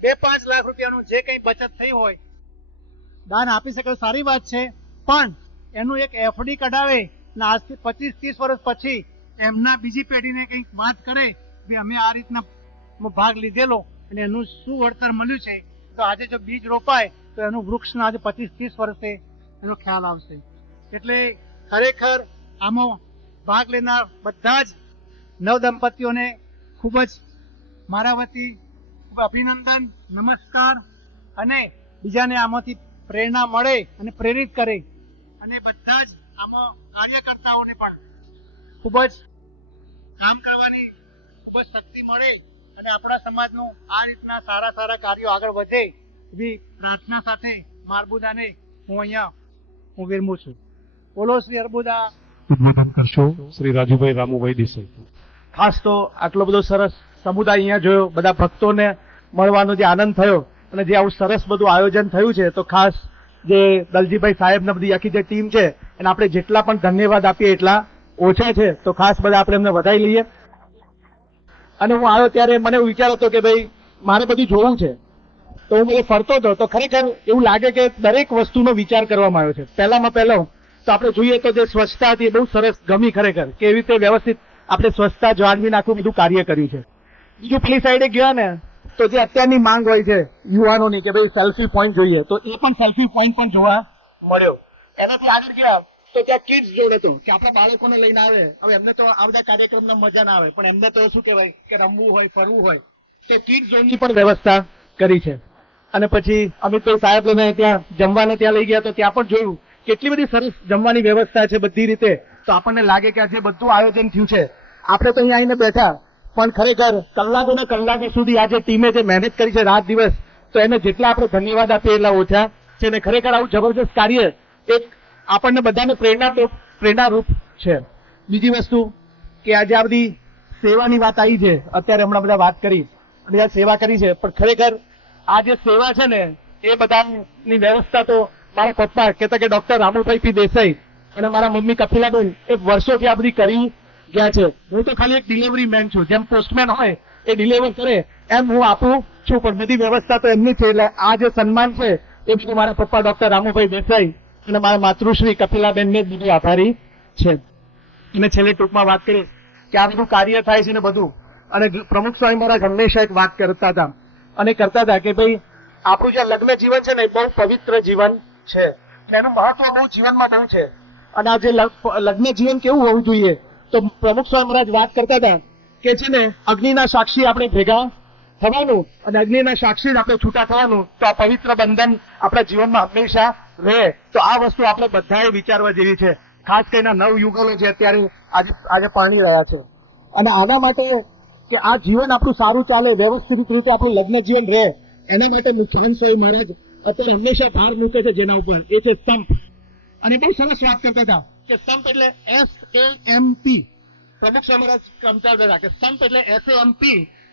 2-5 લાખ રૂપિયાનું જે કંઈ બચત થઈ હોય દાન આપી શકે સારી વાત છે, પણ એનું એક એફડી કઢાવે અને આજથી 25-30 વર્ષ પછી એમના બીજી પેઢીને કંઈક વાત કરે કે અમે આ રીતના ભાગ લીધેલો અને એનું શું વળતર મળ્યું છે, તો આજે જો બીજ રોપાય તો એનું વૃક્ષના આજે 25-30 વર્ષે એનો ખ્યાલ આવશે. એટલે ખરેખર આમાં ભાગ લેનાર બધા જ નવ દંપતીઓને ખૂબ જ મારા વતી ખૂબ અભિનંદન, નમસ્કાર. અને બીજાને આમાંથી પ્રેરણા મળે અને પ્રેરિત કરે, અને બધા જ આમાં કાર્યકર્તાઓને પણ ખૂબ જ કામ કરવાની ખૂબ જ શક્તિ મળે અને આપણા સમાજનું આ રીતના સારા સારા કાર્યો આગળ વધે એવી પ્રાર્થના સાથે મારબુદાને હું વિરમું છું. બોલો શ્રી અર્બુદા. ઉદ્બોધન કરશો શ્રી રાજુભાઈ રામુભાઈ દેસાઈ. ખાસ તો આટલો બધો સરસ સમુદાય અહીંયા જોયો, બધા ભક્તોને મળવાનો જે આનંદ થયો અને જે આવું સરસ બધું આયોજન થયું છે, તો ખાસ જે દલજીભાઈ સાહેબ ને બધી આખી જે ટીમ છે એને આપણે જેટલા પણ ધન્યવાદ આપીએ એટલા ઓછા છે તો ખાસ બધા આપણે એમને વધાવી લઈએ. અને હું આવ્યો ત્યારે મને એવું વિચાર હતો કે ભાઈ મારે બધું જોવું છે, તો હું બધે ફરતો હતો તો ખરેખર એવું લાગે કે દરેક વસ્તુનો વિચાર કરવામાં આવ્યો છે. પહેલામાં પહેલો તો આપણે જોઈએ તો જે સ્વચ્છતા હતી એ બહુ સરસ ગમી ખરેખર, કે એવી રીતે વ્યવસ્થિત આપણે સ્વચ્છતા જાળવી નાખવું બધું કાર્ય કર્યું છે. બીજું પેલી સાઈડે ગયા ને તો જે અત્યારની માંગ હોય છે યુવાનોની કે ભાઈ સેલ્ફી પોઈન્ટ જોઈએ, તો એ પણ સેલ્ફી પોઈન્ટ પણ જોવા મળ્યો. એનાથી આગળ ગયા તો ત્યાં કિડ્સ જોડે હતું કે આપણા બાળકોને લઈને આવે. હવે એમને તો આ બધા કાર્યક્રમમાં મજા ના આવે, પણ એમને તો શું કહેવાય કે રમવું હોય, ફરવું હોય, તો કિડ્સ ઝોનની પણ વ્યવસ્થા કરી છે. અને પછી અમિતભાઈ સાહેબને ત્યાં જમવાને ત્યાં લઈ ગયા તો ત્યાં પણ જોયું કેટલી બધી સરસ જમવાની વ્યવસ્થા છે બધી રીતે. તો આપણને લાગે કે આ જે બધું આયોજન થયું છે, આપણે તો અહીંયા આવીને બેઠા, પણ ખરેખર કલાકોના કલાકો સુધી આ જે ટીમે જે મહેનત કરી છે રાત દિવસ, તો એને જેટલા આપણે ધન્યવાદ આપીએ એટલા ઓછા છે. ને ખરેખર આવું જબરજસ્ત કાર્ય એક આપણને બધાને પ્રેરણારૂપ છે. બીજી વસ્તુ કે આજે આ બધી સેવાની વાત આવી છે, અત્યારે હમણાં બધા વાત કરી અને આ સેવા કરી છે, પણ ખરેખર આ જે સેવા છે ને એ બધાની વ્યવસ્થા તો મારા પપ્પા કહેતા કે ડોક્ટર રામુભાઈ પી દેસાઈ અને મારા મમ્મી કપિલાબેન એ વર્ષોથી આ બધી કરી ગયા છે. હું તો ખાલી એક ડિલિવરી મેન છું, જેમ પોસ્ટમેન હોય એ ડિલિવર કરે એમ હું આપું છું, પણ બધી વ્યવસ્થા તો એમની છે. એટલે આ જે સન્માન છે એ બધું મારા પપ્પા ડોક્ટર રામુભાઈ દેસાઈ અને મારા માતૃશ્રી કપિલાબેન ને બધું આભારી છે. અને છેલ્લે ટૂંકમાં વાત કરીશ કે આ બધું કાર્ય થાય છે ને બધું, અને પ્રમુખ સ્વામી મહારાજ હંમેશા એક વાત કરતા હતા કે ભાઈ આપણું જે લગ્ન જીવન છે ને એ બહુ પવિત્ર જીવન છે, એનું મહત્વ બહુ જીવનમાં બહુ છે. અને આ જે લગ્ન જીવન કેવું હોવું જોઈએ, તો પ્રમુખ સ્વામી મહારાજ વાત કરતા હતા કે છે ને અગ્નિના સાક્ષી આપણે ભેગા થવાનું અને અગ્નિના સાક્ષી આપણે છૂટા થવાનું, તો આ પવિત્ર બંધન આપણા જીવનમાં હંમેશા રહે. તો આ વસ્તુ આપણે બધાએ વિચારવા જેવી છે. ખાસ કરીને નવ યુગલો જે અત્યારે આજે પાણી રહ્યા છે, અને આના માટે કે આ જીવન આપણું સારું ચાલે, વ્યવસ્થિત રીતે આપણું લગ્ન જીવન રહે, એના માટે મુખ્યાનંદ સ્વામી મહારાજ અત્યારે હંમેશા ભાર મૂકે છે જેના ઉપર, એ છે સંપ. અને બહુ સરસ વાત કરતા હતા કે સંપ એટલે SAMP. પ્રમુખ સ્વામી મહારાજ સમજાવતા હતા કે સંપ એટલે SAMP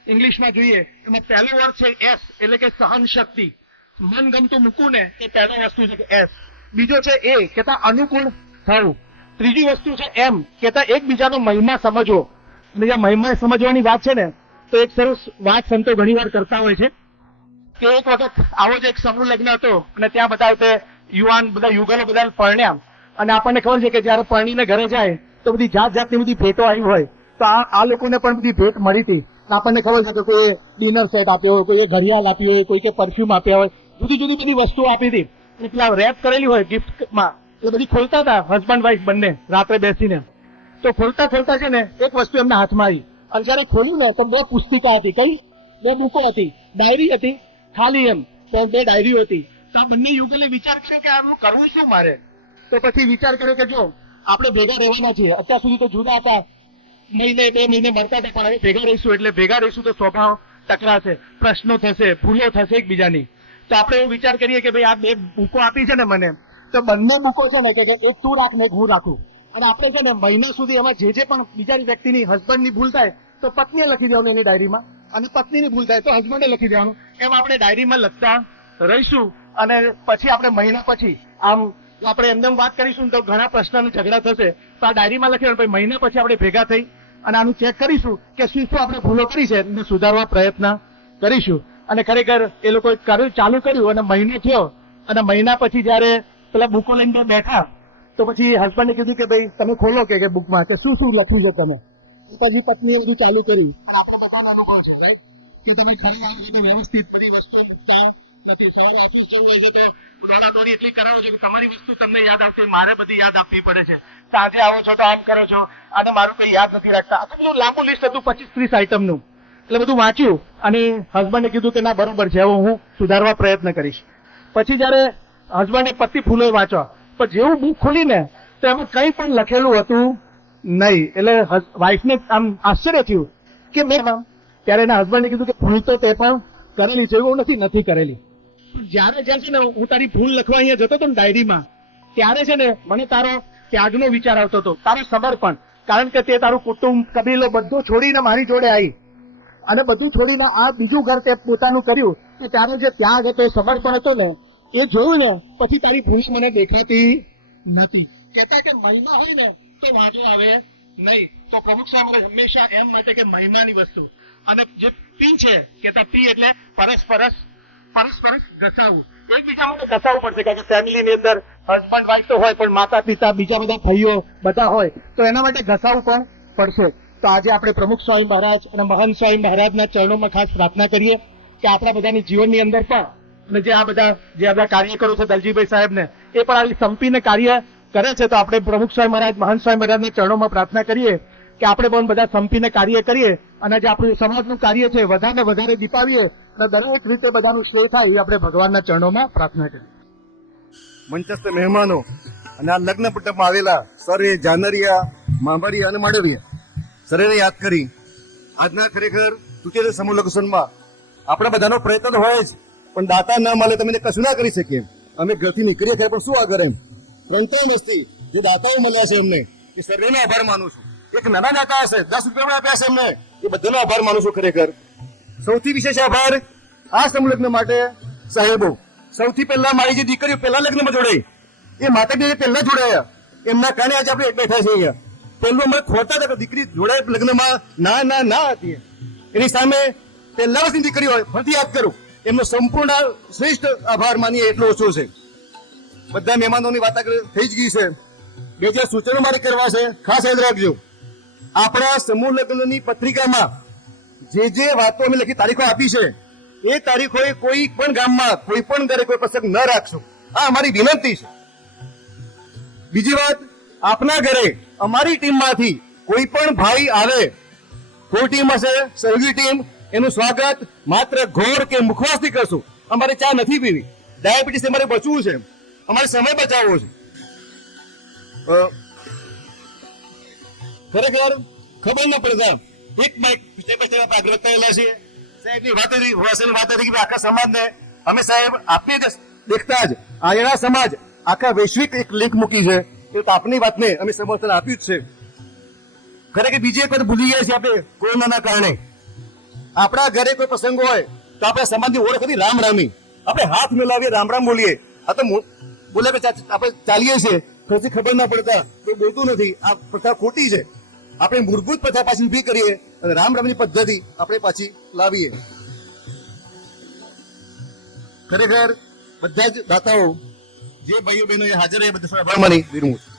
ઇંગ્લિશમાં જોઈએ એમાં પહેલો વર્ડ છે S એટલે કે સહન શક્તિ, મન ગમતું મૂકવું ને એ પહેલો વસ્તુ છે કે S. બીજો છે A કેતા અનુકૂળ થવું. ત્રીજી વસ્તુ છે M કેતા એકબીજાનો મહિમા સમજવો. અને જે મહિમા સમજવાની વાત છે ને, તો એક સરસ વાત સંતો ઘણી વાર કરતા હોય છે કે એક વખત આવો જ એક સમૂહ લગ્ન હતો અને ત્યાં બધા યુવાન બધા યુગલો બધા પરણ્યા, અને આપણને ખબર છે કે જયારે પરણીને ઘરે જાય તો બધી જાત જાતની બધી ભેટો આવી હોય, તો આ લોકોને પણ બધી ભેટ મળી હતી. આપણને ખબર છે કે કોઈ ડિનર સેટ આપ્યો હોય, કોઈ ઘડિયાળ આપી હોય, કોઈ કે પરફ્યુમ આપ્યા હોય, જુદી જુદી બધી વસ્તુઓ આપી હતી. અને પેલા રેપ કરેલી હોય ગિફ્ટમાં, એટલે બધી ખોલતા હતા હસબન્ડ વાઈફ બંને રાત્રે બેસીને. તો ખોલતા છે ને એક વસ્તુ એમના હાથમાં આવી, અને જયારે ખોલ્યું ને તો 2 પુસ્તિકા હતી. કઈ 2 બુકો હતી, ડાયરી હતી ખાલી, એમ તો 2 ડાયરીઓ હતી. તો આ બંને યુગલે વિચાર કર્યો કે આનું કરવું શું મારે. તો પછી વિચાર કર્યો કે જો આપણે ભેગા રહેવાના છીએ, અત્યાર સુધી તો જુદા હતા, મહિને 2 મહિને મળતા હતા, પણ હવે ભેગા રહીશું એટલે ભેગા રહીશું તો સ્વભાવ ટકરાશે, પ્રશ્નો થશે, ભૂલો થશે એકબીજાની. તો આપણે એવો વિચાર કરીએ કે ભાઈ આ 2 બુકો આપી છે ને મને, તો બંને બુકો છે ને કે એક તું રાખ ને એક હું રાખું, અને આપણે છે ને મહિના સુધી એમાં જે પણ બીજાની વ્યક્તિની હસબન્ડની ભૂલ થાય તો પત્નીએ લખી દેવાનું એની ડાયરીમાં, અને પત્નીની ભૂલ થાય તો હસબન્ડે લખી દેવાનું. એમ આપણે ડાયરીમાં લખતા રહીશું, અને પછી આપણે મહિના પછી આમ આપણે એમનેમ વાત કરીશું તો ઘણા પ્રશ્નનો ઝઘડા થશે. તો આ ડાયરીમાં લખીને પછી મહિના પછી આપણે ભેગા થઈ અને આનું ચેક કરીશું કે શું આપણે ભૂલો કરી છે એને સુધારવા પ્રયત્ન કરીશું. અને ખરેખર એ લોકોએ ચાલુ કર્યું અને મહિનો થયો, અને મહિના પછી જયારે પેલા બુકો લઈને બેઠા તો પછી હસબન્ડે કીધું કે ભાઈ તમે ખોલો કે બુકમાં કે શું શું લખ્યું છે તમે. પછી પત્નીએ બધું ચાલુ કર્યું, પણ આપણે બધાનો અનુભવ છે રાઈટ કે તમે ખરી આવો છો તો વ્યવસ્થિત બધી વસ્તુઓ મૂકતા નથી. સવારે ઓફિસ જવું હોય છે તો દોડાદોડી એટલી કરાવો છો કે તમારી વસ્તુ તમને યાદ આવશે, મારે બધી યાદ આપવી પડે છે. સાંજે આવો છો તો આમ કરો છો, અને મારું કઈ યાદ નથી રાખતા. આ તો બધું લાંબુ લિસ્ટ હતું 25-30 આઈટમનું. એટલે બધું વાંચ્યું અને હસબન્ડે કીધું કે ના બરોબર છે, હવે હું સુધારવા પ્રયત્ન કરીશ. પછી જયારે હસબન્ડે પતિ ફૂલો વાંચવા, પણ જેવું બુક ખોલીને તો એમાં કંઈ પણ લખેલું હતું નહીં. એટલે વાઈફને આમ આશ્ચર્ય થયું કે મેં ત્યારે એના હસબન્ડે કીધું કે ભૂલ તો તે પણ કરેલી છે, એવું નથી કરેલી. જયારે છે ને હું તારી ભૂલ લખવા અહીંયા જતો હતો ને ડાયરીમાં, ત્યારે છે ને મને તારો ત્યાગનો વિચાર આવતો હતો, તારું સમર્પણ. કારણ કે તે તારું કુટુંબ કબીલો બધું છોડીને મારી જોડે આવી, અને બધું છોડીને આ બીજું ઘર તે પોતાનું કર્યું, કે તારો જે ત્યાગ હતો એ સમર્પણ હતો ને એ જોયું ને પછી તારી ભૂલ મને દેખાતી નથી. કહેતા કે મહિમા હોય ને તો વાંધો આવે નહીં તો પ્રમુખ સાહેબ મને હંમેશા એમ માટે કે મહિમાની વસ્તુ અને જે પી છે કે પી એટલે પરસ્પરસ ઘસાવું એકબીજા માટે ઘસાવવું પડશે કારણ કે ફેમિલીની અંદર હસબન્ડ વાઈફ તો હોય પણ માતા પિતા બીજા બધા ભાઈઓ બધા હોય તો એના માટે ઘસાવવું પણ પડશે. તો આજે આપણે પ્રમુખ સ્વામી મહારાજ અને મહંત સ્વામી મહારાજના ચરણોમાં ખાસ પ્રાર્થના કરીએ કે આપણા બધાની જીવનની અંદર પણ અને જે આ બધા કાર્યકરો છે દલજીભાઈ સાહેબને એ પણ આવી સંપીને કાર્ય કરે છે તો આપણે પ્રમુખ સ્વામી મહારાજ મહંત સ્વામી મહારાજના ચરણોમાં પ્રાર્થના કરીએ કે આપણે પણ બધા સંપીને કાર્ય કરીએ અને જે આપણું સમાજનું કાર્ય છે વધારે વધારે દીપાવીએ અને દરેક રીતે બધાનું શ્રેય થાય એ આપણે ભગવાનના ચરણોમાં પ્રાર્થના કરીએ. મંચસ્થ મહેમાનો અને આ લગ્ન મંડપમાં આવેલા સર્વે જાનરિયા, મામરિયા અને માડવિયા સર્વેને યાદ કરી આજના ખરેખર તૃતીય સમૂહ લગ્નમાં આપણા બધાનો પ્રયત્ન તો હોય જ, પણ દાતા ન મળે તમે કશું ના કરી શકીએ. અમે ઘરથી નીકળીએ ત્યારે પણ શું આગળ એમ 3 વર્ષથી જે દાતાઓ મળ્યા છે અમને એ સર્વેનો આભાર માનું છું. એક નાના દાતા હશે 10 રૂપિયા પણ આપ્યા છે અમને, એ બધાનો આભાર માનું છું. ખરેખર સૌથી વિશેષ આભાર આ સમૂહ લગ્ન માટે સાહેબો. સૌથી પહેલા મારી જે દીકરીઓ પહેલા લગ્નમાં જોડાઈ એ માતા પિતા પહેલા જોડાયા, એમના કારણે આજે આપણે બેઠા છીએ અહીંયા. પહેલું અમે ખોટા હતા કે દીકરી જોડાય લગ્નમાં ના હતી, એની સામે પહેલા વર્ષની દીકરી હોય ફરીથી યાદ કરું એમનો સંપૂર્ણ શ્રેષ્ઠ આભાર માનીએ એટલો ઓછો છે. બધા મહેમાનોની વાત થઈ જ ગઈ છે. બે જે સૂચનો મારે કરવા છે ખાસ યાદ રાખજો. આપણા સમૂહ લગ્નની પત્રિકામાં જે વાતો અમે લખી તારીખો આપી છે એ તારીખોએ કોઈ પણ ગામમાં કોઈ પણ ઘરે કોઈ પ્રસંગ ન રાખશો, આ અમારી વિનંતી છે. બીજી વાત, આપના ઘરે અમારી ટીમમાંથી કોઈ પણ ભાઈ આવે, કોઈ ટીમ હશે સહયોગી ટીમ, એનું સ્વાગત માત્ર ઘોર કે મુખવાસથી કરશું. અમારે ચા નથી પીવી, ડાયાબિટીસ અમારે બચવું છે, અમારે સમય બચાવવો છે. ખરેખર ખબર ન પડતા એક બાઇક સ્ટેપ બાય સ્ટેપ આગળ થયેલા છીએ. સાહેબની વાત હતી કે આખા સમાજને અમે સાહેબ આપની દેખતા જ આયણા સમાજ આખા વૈશ્વિક એક લિંક મૂકી છે એ તો આપની વાતને અમે સમર્થન આપ્યું જ છે. ખરેખર બીજી એક વાત ભૂલી ગયા છીએ આપણે કોરોનાના કારણે. આપણા ઘરે કોઈ પ્રસંગ હોય તો આપણા સમાજની ઓળખ હતી રામ રામી, આપણે હાથ મિલાવીએ રામ રામ બોલીએ. આ તો બોલે કે આપણે ચાલીએ છીએ પછી ખબર ના પડતા કોઈ બોલતું નથી. આ પ્રથા ખોટી છે. આપણે મૂળભૂત પ્રથા પાછી ઉભી કરીએ અને રામ રામની પદ્ધતિ આપણે પાછી લાવીએ. ખરેખર બધા જ દાતાઓ જે ભાઈઓ બહેનો હાજર એ બધા આભાર માની વિરમું છું.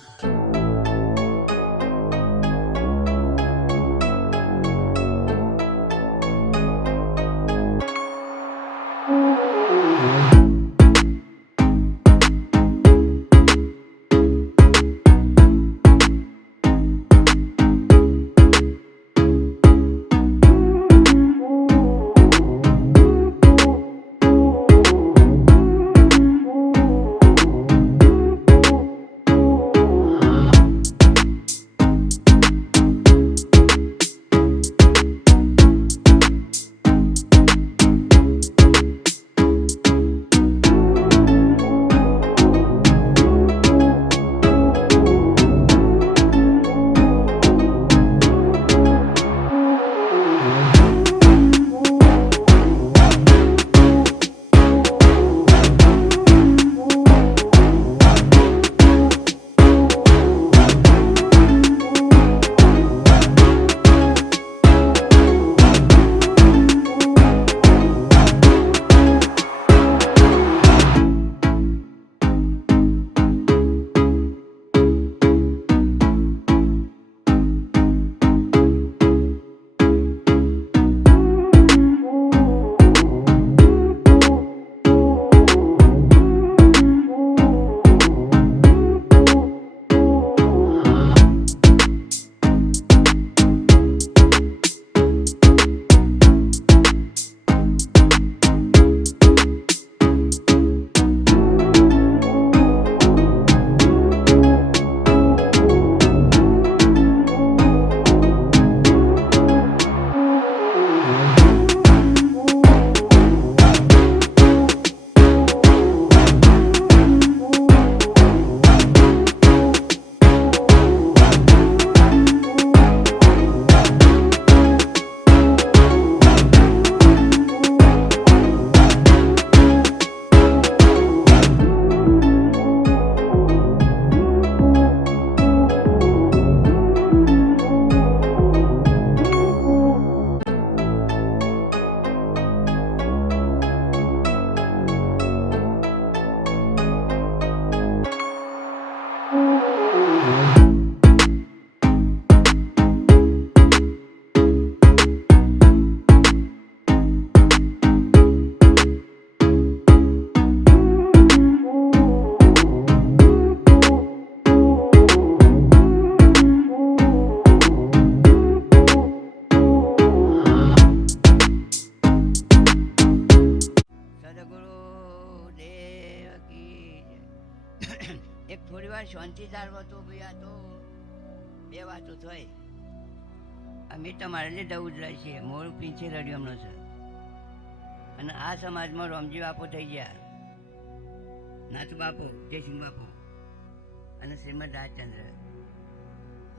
શાંતિ જાળવો તો ભાઈ આ તો બે વાતો થઈ. અમે તમારે લીધે ઉજળાય છે, મોરું પીંછે રડ્યો હમણાં છે. અને આ સમાજમાં રોમજી બાપુ થઈ ગયા, નાથ બાપુ, જયસિંહ બાપુ અને શ્રીમદ રાજચંદ્ર.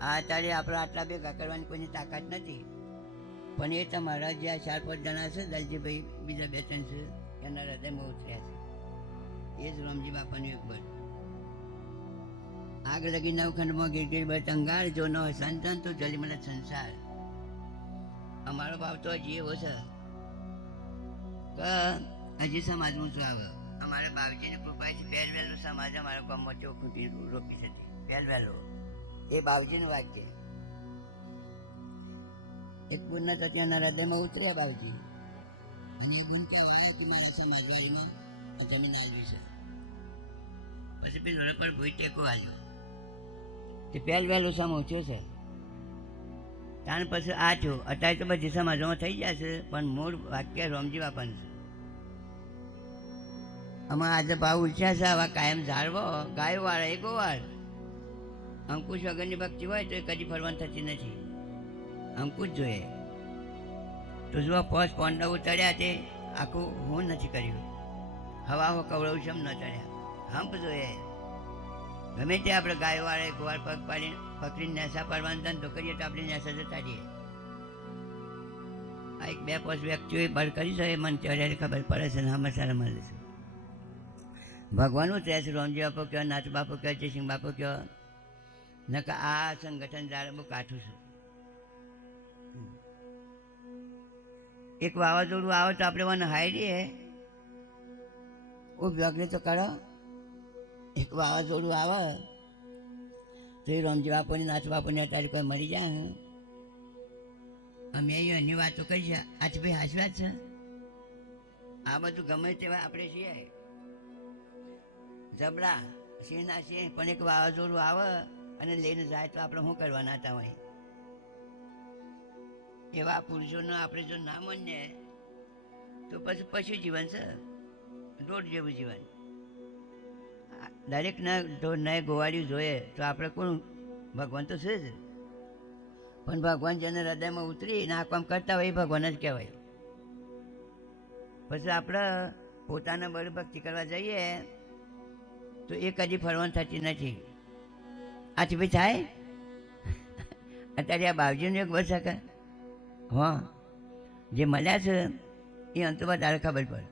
આ અત્યારે આપણે આટલા ભેગા કરવાની કોઈની તાકાત નથી, પણ એ તમારા જે આ 4-5 જણા છે, દલજીભાઈ બીજા 2-3 છે, એના હૃદયમાં ઉતર્યા છે. એ જ રોમજી બાપાનું એક બળ. આગ લગી નવખંડમાં ગીરગીર બળ અંગાર, જો ન હોય સંતન તો જલી મને સંસાર. અમારો ભાવ તો હજી એવો છે કે હજી સમાજમાં શું આવે. અમારા બાવજીની કૃપાથી પહેલ વહેલો સમાજ અમારા ગામમાં ચોખ્ખું રોપી શકે. પહેલ વહેલો એ બાવજીનું વાક્ય. એક પૂર્ણ સત્યના હૃદયમાં ઉતર્યા બાવજી, અને ગુણ તો આવ્યો કે મારા સમાજવાડીમાં આ જમીન આવી છે. પછી પેલો પર ભૂઈ ટેકો આવ્યો તે પહેલ વહેલું સમોચ્યો છે. ત્યાર પછી આ થયું. અત્યારે તો બધી સમાજોમાં થઈ ગયા છે, પણ મૂળ વાક્ય રોમજી બાપાનું છે. આમાં આજે ભાવ ઉછ્યા છે, આવા કાયમ જાળવો. ગાયો વાળા એ ગોવાળ. અંકુશ વગરની ભક્તિ હોય તો એ કદી ફરવાની થતી નથી. અંકુશ જોઈએ તો જો પોસ્ટ પોંડા ઉતર્યા તે આખું હું નથી કર્યું. હવા હો કવડવું છે ન ચડ્યા. હંપ જોઈએ. ગમે તે આપણે ગાયો વાળે ગોવાળ પગ પાડીને પકડીને નેસા પાડવાનો ધંધો કરીએ તો આપણે નેસા જતા રહીએ. આ એક 2-5 વ્યક્તિઓએ બળ કરી છે, એ મને ત્યારે ખબર પડે છે ને હંમેશા મળે છે. ભગવાનનું ત્રેસ રોમજી બાપુ કહો, નાથ બાપુ કહો, જયસિંહ બાપુ કહો, નકા આ સંગઠન જાણે બહુ કાઠું છે. એક વાવાઝોડું આવે તો આપણે મને હારીએ ઉપયોગને તો કરો. એક વાવાઝોડું આવે તો એ રોમજી બાપુની નાથ બાપુને અત્યારે કોઈ મરી જાય ને અમે એની વાતો કરી છે. આજ ભાઈ હાસવાત છે. આ બધું ગમે તેવા આપણે છીએ જબડા સિંહના સિંહ, પણ એક વાવાઝોડું આવે અને લઈને જાય તો આપણે શું કરવાના હતા હોય. એવા પુરુષોને આપણે જો ના માનીએ તો પછી પશુ જીવન છે, દોઢ જેવું જીવન. દરેકના ઢોરને ગોવાળિયું જોઈએ તો આપણે કોણ? ભગવાન તો છે જ, પણ ભગવાન જેને હૃદયમાં ઉતરી ને આ કામ કરતા હોય એ ભગવાન જ કહેવાય. પછી આપણે પોતાના બળ ભક્તિ કરવા જઈએ તો એ કદી ફરવાનું થતી નથી. આથી ભાઈ થાય. અત્યારે આ બાવજીનું એક વર્ષ કે હા જે મળ્યા છે એ અંત વધારે ખબર પડે.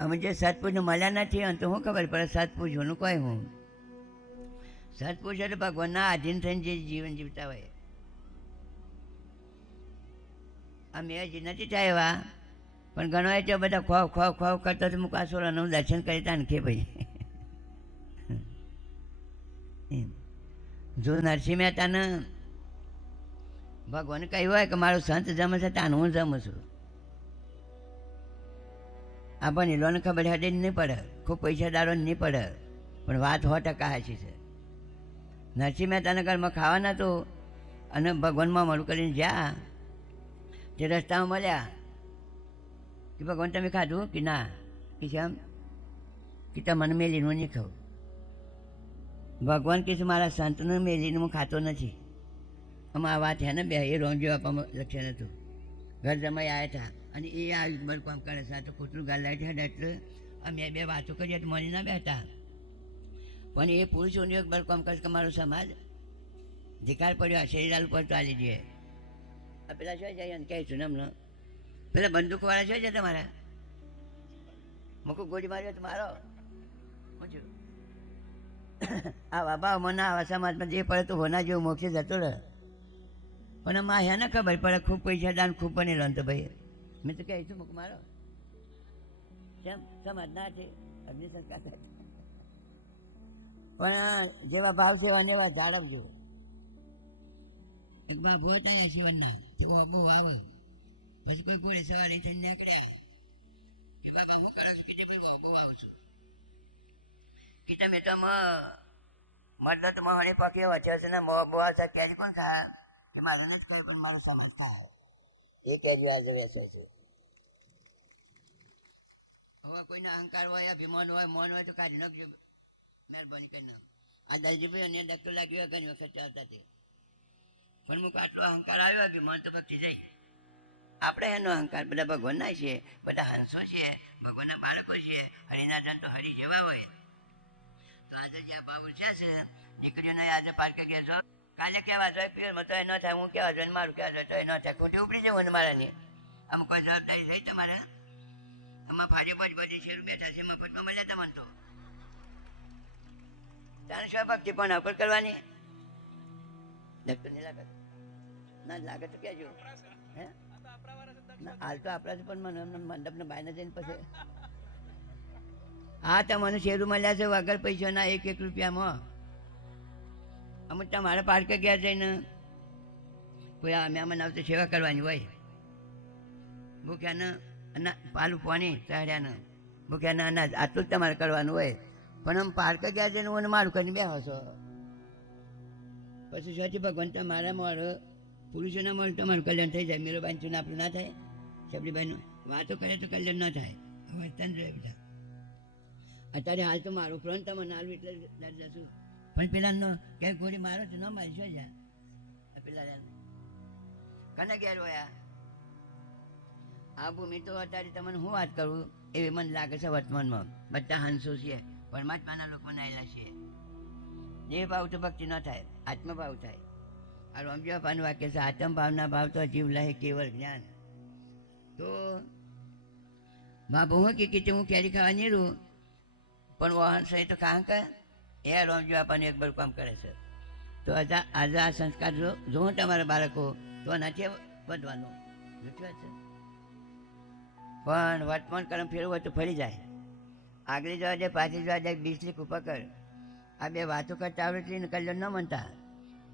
અમે જે સતપુરુષને મળ્યા નથી અંત શું ખબર પડે સતપુરુષોનું કોઈ હું. સતપુરુષ એટલે ભગવાનના આધીન થઈને જે જીવન જીવતા હોય. અમે હજી નથી થાય એવા, પણ ઘણો એ તો બધા ખોવ ખોવ ખોવ કરતા તો મુકાસોરાનું દર્શન કરી તા કે ભાઈ. જો નરસિંહ મહેતાને ભગવાન કહ્યું હોય કે મારું સંત જમે છે તાન હું જમું છું. આપણને લોન ખબર હડે નહીં પડે, ખૂબ પૈસાદારો નહીં પડે, પણ વાત 100% સાચી છે. નરસિંહ મહેતાના ઘરમાં ખાવાના તો અને ભગવાનમાં મળું કરીને જ્યાં તે રસ્તામાં મળ્યા કે ભગવાન તમે ખાધું કે ના? કે કેમ? કે તમને મેલીનું નહીં ખાવું. ભગવાન કહે છે મારા સંતનું મેલીનું હું ખાતો નથી. આમાં આ વાત છે ને બે એ રોમજી બાપામાં લક્ષણ હતું. ઘર જમાઈ આવ્યા હતા અને એ આ બળ કામ કરે છે. તો કૂતરું ગાલાય છે એટલે અમે 2 વાતો કરીએ તો મળી ના બેઠા, પણ એ પુરુષોનું એક બળ કામ કરે કે મારો સમાજ ધિકાર પડ્યો શરીરાલ ઉપર ચાલી જોઈએ. આ પેલા શું જાય કહે છું ને હમણાં પેલા બંદૂકવાળા શું છે તમારા મૂકું ગોળી માર્યો તો મારો પૂછ્યું. આ બાબા મને આવા સમાજમાં જે પડે તો હોના જેવું મોક્ષે જતો રહે. પણ આમાં હે ને ખબર પડે ખૂબ પૈસા દાન ખૂબ બનેલો તો ભાઈ મેં તો કહે છું મૂક મારો કેમ સમાજ ના છે અગ્નિ સંસ્કાર પણ જેવા ભાવ છે એવા જાળવજો. એક બાબુ હતા શિવનના તેઓ બહુ આવે પછી કોઈ ઘોડે સવારી થઈને નીકળ્યા કે બાબા હું કરું છું કે ભાઈ બહુ આવું છું કે તમે તો મર્દ તો મહાણી પકી વચ્ચે છે ને બહુ આવતા કેરી કોણ ખા કે મારે નથી કહ્યું પણ મારો સમાજ થાય એ કેરીઓ આજે વેચે છે. હવે કોઈને અહંકાર હોય અભિમાન હોય મન હોય તો કાઢી નાખજો મહેરબાની કરીને. આ દલજીભાઈ અને ડક્ટર લાગ્યો ઘણી વખત ચાલતા તે પણ મુક આટલો અહંકાર આવ્યો કે મન તો ભક્તિ જઈ. આપણે એનો અહંકાર બધા ભગવાનના છીએ, બધા હંસો છીએ, ભગવાનના બાળકો છીએ, હરિના જન તો હરિ જેવા હોય. તો આજે જે આ ભાવ ઉઠ્યા છે દીકરીઓને આજે પાર્કે ગયા છો, કાલે કેવા જોઈએ પિયરમાં તો એ ન થાય, હું કેવા જોઈએ મારું કેવા જોઈએ તો એ ન થાય, ખોટી ઉપડી જવું ને મારાની. આમ કોઈ જવાબદારી થઈ તમારે? આમાં ફાજે બધી શેર બેઠા છે, મફતમાં મળ્યા તમને તો તારે શું ભક્તિ પણ અપર કરવાની? ડૉક્ટર ને લાગે ના લાગે તો કહેજો. હે હાલ તો આપણા જ પણ મને મંડપને બહાર જઈને પછી હા તમને શેરું મળ્યા છે વગર પૈસાના 1 રૂપિયામાં. અમુક તમારે પાર્કે ગયા જઈને કોઈ અમે આવતો સેવા કરવાની હોય, ભૂખ્યાને અને પાલું પાણી ચડ્યાને ભૂખ્યાને અનાજ આટલું જ તમારે કરવાનું હોય. પણ આમ પાર્કે ગયા જઈને હું મારું કરીને બેહો છો પછી શું ભગવાન તમારા મારો પુરુષોના મળે તમારું કલ્યાણ થઈ જાય. મીરાબાઈ ચૂને આપણું ના થાય, શબરીબાઈનું વાતો કરે તો કલ્યાણ ન થાય. વર્તન રહે બધા. અત્યારે હાલ તો મારું ફ્રન્ટ તમને હાલું એટલે ડર છું, પણ પેલા ન ક્યાંક ગોળી મારો તો ન મારી શું જા પેલા કને ઘેર હોય આ ભૂમિ તો અત્યારે તમને હું વાત કરું એવી મને લાગે છે વર્તમાનમાં બધા હંસો છે, પરમાત્માના લોકો બનાવેલા છે. જે ભાવ તો ભક્તિ ન થાય, આત્મભાવ થાય. આ રામજી બાપાનું વાક્ય છે, આત્મ ભાવના ભાવ તો જીવ લહે કેવળ જ્ઞાન. તો બાપુ હું કે હું કેરી ખાવા નહીં રહું પણ વાહન સહિત તો કાં કે એ રામજી બાપાનું એક બરું કામ કરે છે. તો આજે આ સંસ્કાર જો તમારા બાળકો તો નથી વધવાનું છે. પણ વર્તમાન કર્મ ફેરવું હોય તો ફરી જાય. આગળ જવા જાય, પાછી જવા જાય, 20 કૃપા કર. આ બે વાતો કરતા આવડતી ને કલ્યાણ ન માનતા,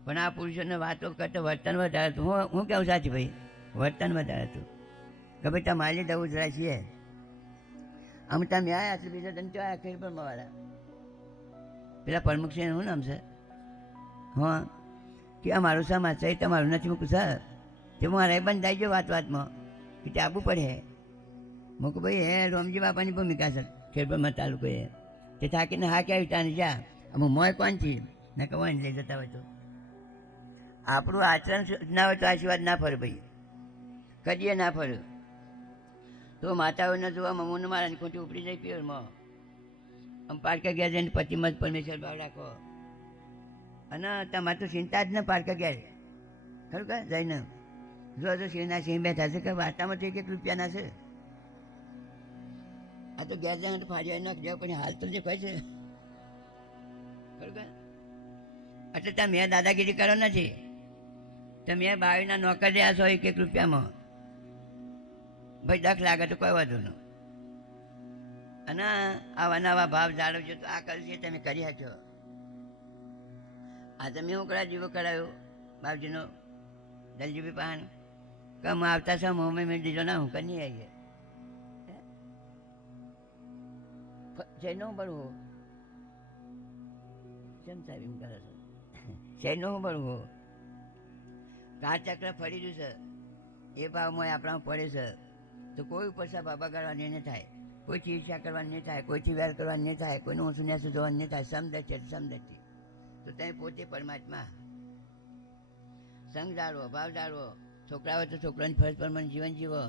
પણ આ પુરુષોને વાતો કરતા વર્તન વધારે હતું. હું કેવું સાચી ભાઈ, વર્તન વધારે હતું કે ભાઈ તમારી દવું જરા છીએ. આમ તમે આવ્યા એટલે બીજા તને ત્યાં ખેર પણ વાળા પેલા પ્રમુખ છે શું નામ છે? હા કે અમારું સમાજ છે તમારું નથી મૂકું સર તે મારે બંધાઈ ગયો વાતમાં કે તે આવવું પડે. મૂકું ભાઈ હે રામજી બાપાની ભૂમિકા છે ખેડબ્રહ્મા તાલુકો એ તે થાકીને હા ક્યાં વિટાને જા અમે મોય કોણથી ને કવાને લઈ જતા હોય તો આપણું આચરણ ના હોય તો આશીર્વાદ ના ફરે ભાઈ, કદીએ ના ફરે. તો માતાઓને જોવામાં મૂન મારાની ખોટી ઉપડી જાય પિયરમાં. આમ પાર્કે ગયા જઈને પતિમાં જ પરમેશ્વર ભાવ રાખો અને તમારે તો ચિંતા જ ને પાર્કે ગયા ખરું કે જઈને જો સિંહના સિંહ બેઠા છે કે વાર્તામાં તો 1 રૂપિયાના છે. આ તો ગેસ જઈને ફાડી નાખ દેવા પણ હાલ તો જે કહે છે ખરું કે એટલે તમે દાદાગીરી કરો નથી, તમે બાવીના નોકર રહ્યા છો 1 રૂપિયામાં. ભાઈ દખ લાગે તો કોઈ વાંધો ન. અને આવા નવા ભાવ જાળવજો તો આ કરશે તમે કરી શકો. આ તમે હું કરા જીવો કરાયો બાપજીનો દલજીભાઈ પાન કે હું આવતા છો મોં મેં દીધો ના હું કરી આવીએ શેનો બળવો કેમ સાહેબ એમ કરે છે શેનો બળવો કાળચક્ર ફરી રહ્યું છે એ ભાવમાં આપણામાં પડે છે. તો કોઈ ઉપર બાબા કરવાની નહીં થાય, કોઈથી ઈર્ષા કરવાની નહીં થાય, કોઈથી વેર કરવાની નહીં થાય, કોઈનું ઊંચું નેસું જોવાનું નહીં થાય. સમદર્થી તો તમે પોતે પરમાત્મા સંગ જાળવો, ભાવ જાળવો. છોકરા હોય તો છોકરાની ફરજ પ્રમાણે જીવન જીવો,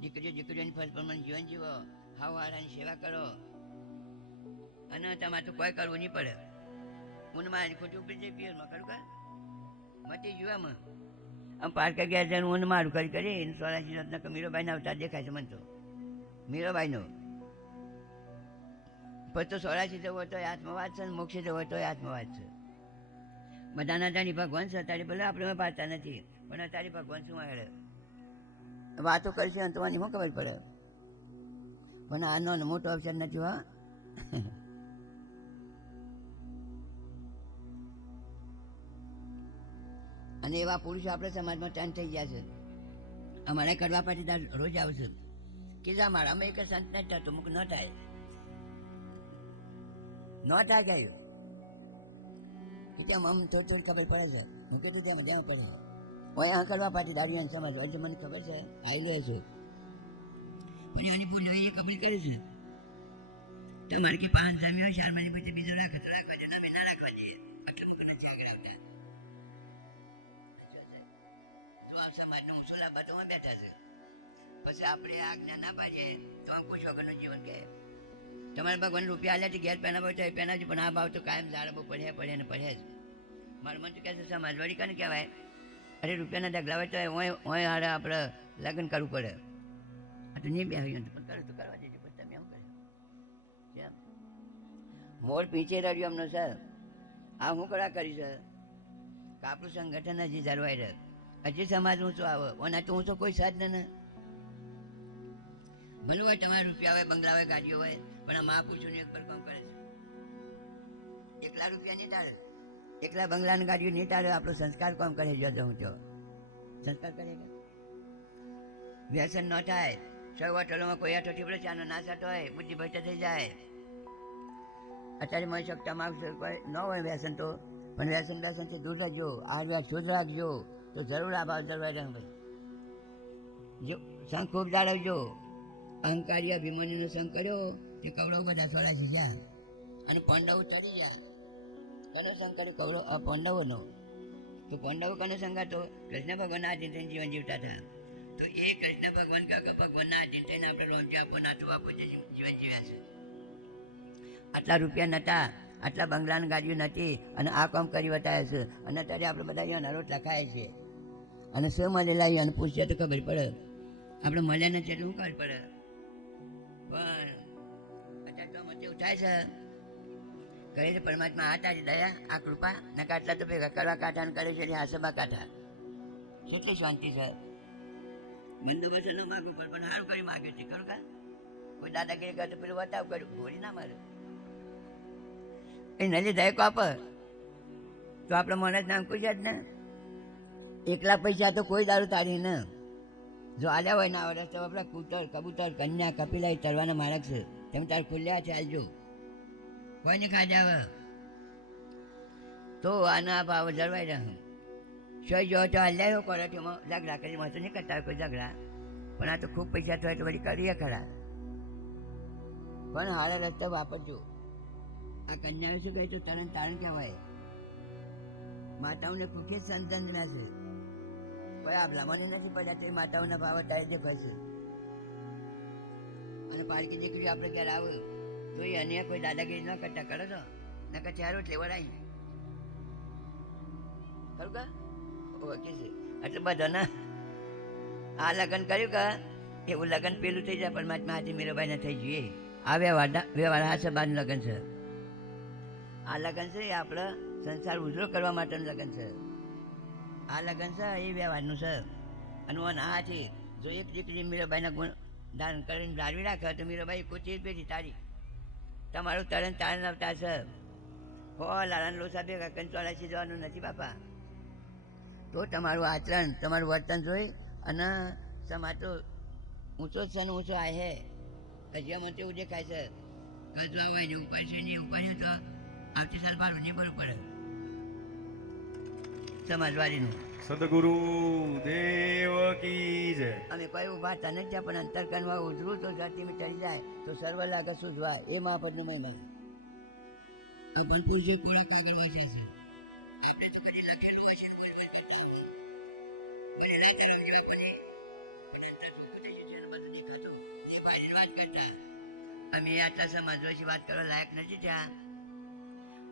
દીકરીઓની ફરજ પ્રમાણે જીવન જીવો. હાવવાળાની સેવા કરો અને તમારે તો કોઈ કરવું નહીં પડે. હું મારી ખોટી ઉપડી જાય પિયરમાં ખરું કે મતી જોવામાં આમ પાર્કે ગયા છે હું મારું કરી 84 મીરાબાઈનો અવતાર દેખાય છે મને તો. મીરાબાઈનો પછી તો 84 જવો હોય તો આત્મવાદ છે, મોક્ષે જવો હોય તો આત્મવાદ છે. બધાના જાણી ભગવાન છે અત્યારે ભલે આપણે પાડતા નથી પણ અત્યારે ભગવાન શું આવે વાતો કરશે અંતવાની શું ખબર પડે. પણ આનો મોટો અવસર નથી હો. અને એવા પુરુષો આપણે સમાજમાં ટર્ન થઈ ગયા છે. અમારે કરવા પાટીદાર રોજ આવશે કે અમારા અમે એક સંત નથી થતો મુક ન થાય ગયું કે આમ થોડી ખબર પડે છે. હું કીધું ત્યાં જવા પડે અહીંયા કરવા પાટીદાર સમાજ હજુ મને ખબર છે આવી લે છે પણ એની ભૂલ એ કબૂલ કરે છે. તો મારે કે 5 જમ્યો 4 મહિને પછી બીજો રાખવા દે અમે ના રાખવા દઈએ એટલે મને નથી આગળ આવતા. તો આ સમાજના ઉછોલા બધોમાં બેઠા છે. પછી આપણે આજ્ઞા ના પાડીએ તો આ કોઈ વગરનું જીવન કહે. તમારે ભગવાન રૂપિયા આલ્યા ઘેર પહેનાવો તો એ પહેનાવજો, પણ આ ભાવ તો કાયમ જાળવો પડે ને પડે જ. મારું મન તો કહે છે સમાજવાડી કોને કહેવાય? અરે રૂપિયાના ડગલા હોય તો ઓય હારે આપણે લગ્ન કરવું પડે. આ તો નહીં બેહ્યું પણ કરે તો કરવા દેજો, પણ તમે એમ કરે કેમ? મોર પીછે રહ્યું અમનો સર આ હું કરા કરી છે કે આપણું સંગઠન હજી જળવાઈ રહે, હજી સમાજ ઊંચો આવે. ઓના તો ઊંચો કોઈ સાધ ને ભલે હોય તમારા રૂપિયા હોય, બંગલા હોય, ગાડીઓ હોય, પણ આ મહાપુરુષોને એક પર કામ કરે છે. એકલા રૂપિયા નહીં ટાળે, એકલા બંગલાની ગાડીઓ નહીં ટાળે. આપણો સંસ્કાર કામ કરે. જો હું તો સંસ્કાર કરે કે વ્યસન ન થાય. સૌ હોટલોમાં કોઈ આઠો ટીપડે ચાનો ના સાટો હોય, બુદ્ધિ ભ્રષ્ટ થઈ જાય. અત્યારે મળી શકતા માણસ કોઈ ન હોય વ્યસન તો, પણ વ્યસનથી દૂર રહેજો, આહાર શુદ્ધ રાખજો તો જરૂર આ ભાવ જળવાઈ રહે. ભાઈ જો સંઘ ખૂબ જાળવજો. અહંકારી અભિમાનીનો સંઘ કર્યો તે કૌરવ બધા થોડા જીજા અને પાંડવો ચડી ગયા. કનો સંઘ કર્યો? કૌરવ પાંડવોનો. તો પાંડવો કનો સંઘ હતો? કૃષ્ણ ભગવાનના આધીન થઈને જીવન જીવતા હતા. તો એ કૃષ્ણ ભગવાન ભગવાનના આધીન થઈને આપણે રોમજી આપો નાથું આપો જીવન જીવ્યા છે. આટલા રૂપિયા નહોતા, આટલા બંગલાની ગાડીઓ નથી, અને આ કામ કરી બતાવે છે. અને અત્યારે આપણે બધા અહીંયા નરોટ લખાય છે. અને શું મળેલા અને પૂછીએ તો ખબર પડે. આપણે મળ્યા નથી એટલે શું ખબર પડે? પણ અત્યારે તો મને એવું થાય છે કહે છે પરમાત્મા આ તારી દયા, આ કૃપા ને કાટલા તો ભેગા કરવા કાંઠા કરે છે આ સભા કાંઠા. કેટલી શાંતિ છે. બંદોબસ્ત ન માગવું પણ સારું કરી માગે છે. ખરું કા કોઈ દાદાગીરી કરે તો પેલું બતાવ કર્યું ગોળી ના મારે. એ નલી દયકો આપે તો આપણે મને જ નામ કોઈ જ ને. એકલા પૈસા તો કોઈ દારૂ તારી ને જો આલ્યા હોય ના આવડે તો આપણા કબૂતર કન્યા કપિલા તરવાના માર્ગ છે. તમે તાર ખુલ્યા છે આવજો, કોઈને ખાધે આવે તો આના ભાવ જળવાઈ રહે. સોય જો તો હલ્યા કરે છે ઝઘડા કરી તો નહીં કરતા કોઈ ઝઘડા, પણ આ તો ખૂબ પૈસા થયા તો વળી કરીએ ખરા. પણ હારા રસ્તા વાપરજો. આ કન્યાઓ શું કહે તો તરણ તારણ કહેવાય. માતાઓને કુખે સંતંજના છે. કોઈ આ ભલામણી નથી પડ્યા તો માતાઓના ભાવ અત્યારે દેખાય છે. અને પારકી દીકરી આપણે ઘેર આવે તો એ અન્ય કોઈ દાદાગીરી ન કરતા કરો તો નકર ચારો એટલે વળાય. ખરું કા ઓકે છે એટલે બધાને આ લગ્ન કર્યું કે એવું લગ્ન પેલું થઈ જાય પરમાત્મા હાથી મીરાબાઈ ને થઈ જઈએ. આ વ્યવહાર હાથ બારનું લગ્ન છે. આ લગ્ન છે એ આપણે સંસાર ઉજળો કરવા માટેનું લગ્ન છે. આ લગ્ન છે એ વ્યવહારનું છે. અને આ હાથી જો એક દીકરી મીરાબાઈના ગુણ ધારણ કરીને જાળવી રાખે તો મીરાબાઈ કોચી પેઢી તારી તમારું તરણ તારણ અવતાર છે. હો લાલાન લોસા ભેગા કંચવાળાથી જવાનું નથી બાપા. તો તમારું આચરણ તમારું વર્તન જોઈ અને સમાજ તો ઊંચો છે ને ઊંચો આ હે કજિયામાં એવું દેખાય છે. કજવા હોય ને ઉપર છે ને ઉપર તો આવતી સાલ બાર નહીં બરોબર પડે સમાજવાડીનું. સદગુરુ દેવ કી જય. અમે કોઈ ઉભા તને જ પણ અંતરકરણમાં ઉજવું તો ધરતી ચડી જાય તો સર્વ લાગે સુજવાય એ મહાપદનો મહિમા. અભલપુર જો કોળો કાગળ વાંચે છે આપણે તો કદી લખેલું હોય છે કોઈ વાર બેઠા મને લઈ ચાલો જેવા બની અને અંતર સુખ થઈ છે બધું દેખાતો એ બારીની વાત કરતા. અમે આટલા સમાજ વિશે વાત કરવા લાયક નથી ત્યાં,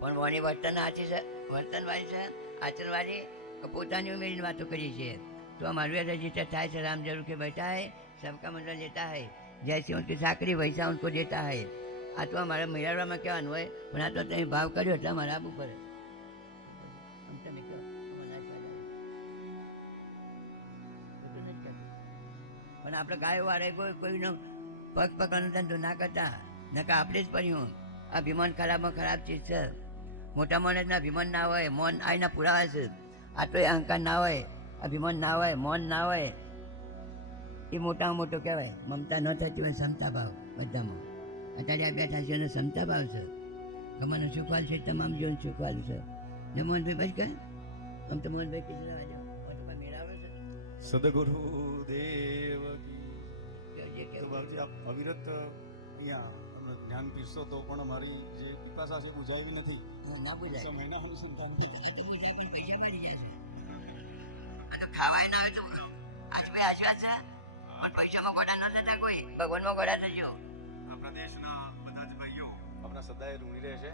પણ વાણી વર્તન આચી છે, વર્તન વાળી છે, આચરણવાળી પોતાની ઉમેરીને વાતો કરીએ છીએ. तो हमारे रजिस्टर था है राम जरूर के बैठा है, सबका मतलब लेता है, जैसे उनकी साकरी वैसा उनको देता है. आ तो हमारा मेरा में क्या हुआ पण आ तो तई भाव कर्यो એટલે અમારા આબુ પડે. પણ આપણે ગાયો વાળે કોઈનો પગ પકડવાનો ધંધો ના કરતા નકા આપણે જ પડ્યું. આ અભિમાન ખરાબમાં ખરાબ ચીજ છે. મોટા માણસના અભિમાન ના હોય, મૌન આઈના પુરાવા છે. આ તો અહંકાર ના હોય, અભિમાન ના હોય, મૌન ના હોય, એ મોટામાં મોટો કહેવાય. મમતા ન થતી હોય ક્ષમતા ભાવ બધામાં. અત્યારે આ બેઠા છે એને ક્ષમતા ભાવ છે. ગમાનું સુખવાલ છે, તમામ જીવન સુખવાલું છે. ને મોહનભાઈ બસ કહે આમ તો મોહનભાઈ કીધું મેળાવે છે. સદગુરુ દેવ તો બાપજી આપ અવિરત અહીંયા જ્ઞાન પીરસો તો પણ મારી જે પિપાસા છે બુજાવી નથી. ના બોલાય સમયના અનુસંધાન એ તો બોલાય પણ પૈસા મળી જશે અને ખાવાય ના આવે તો આજભાઈ આશીર્વાદ છે પણ પૈસામાં ગોડા ન લેતા કોઈ ભગવાનમાં ગોડા થજો. આપણા દેશના બધા જ ભાઈઓ આપણા સદાય ઋણી રહેશે.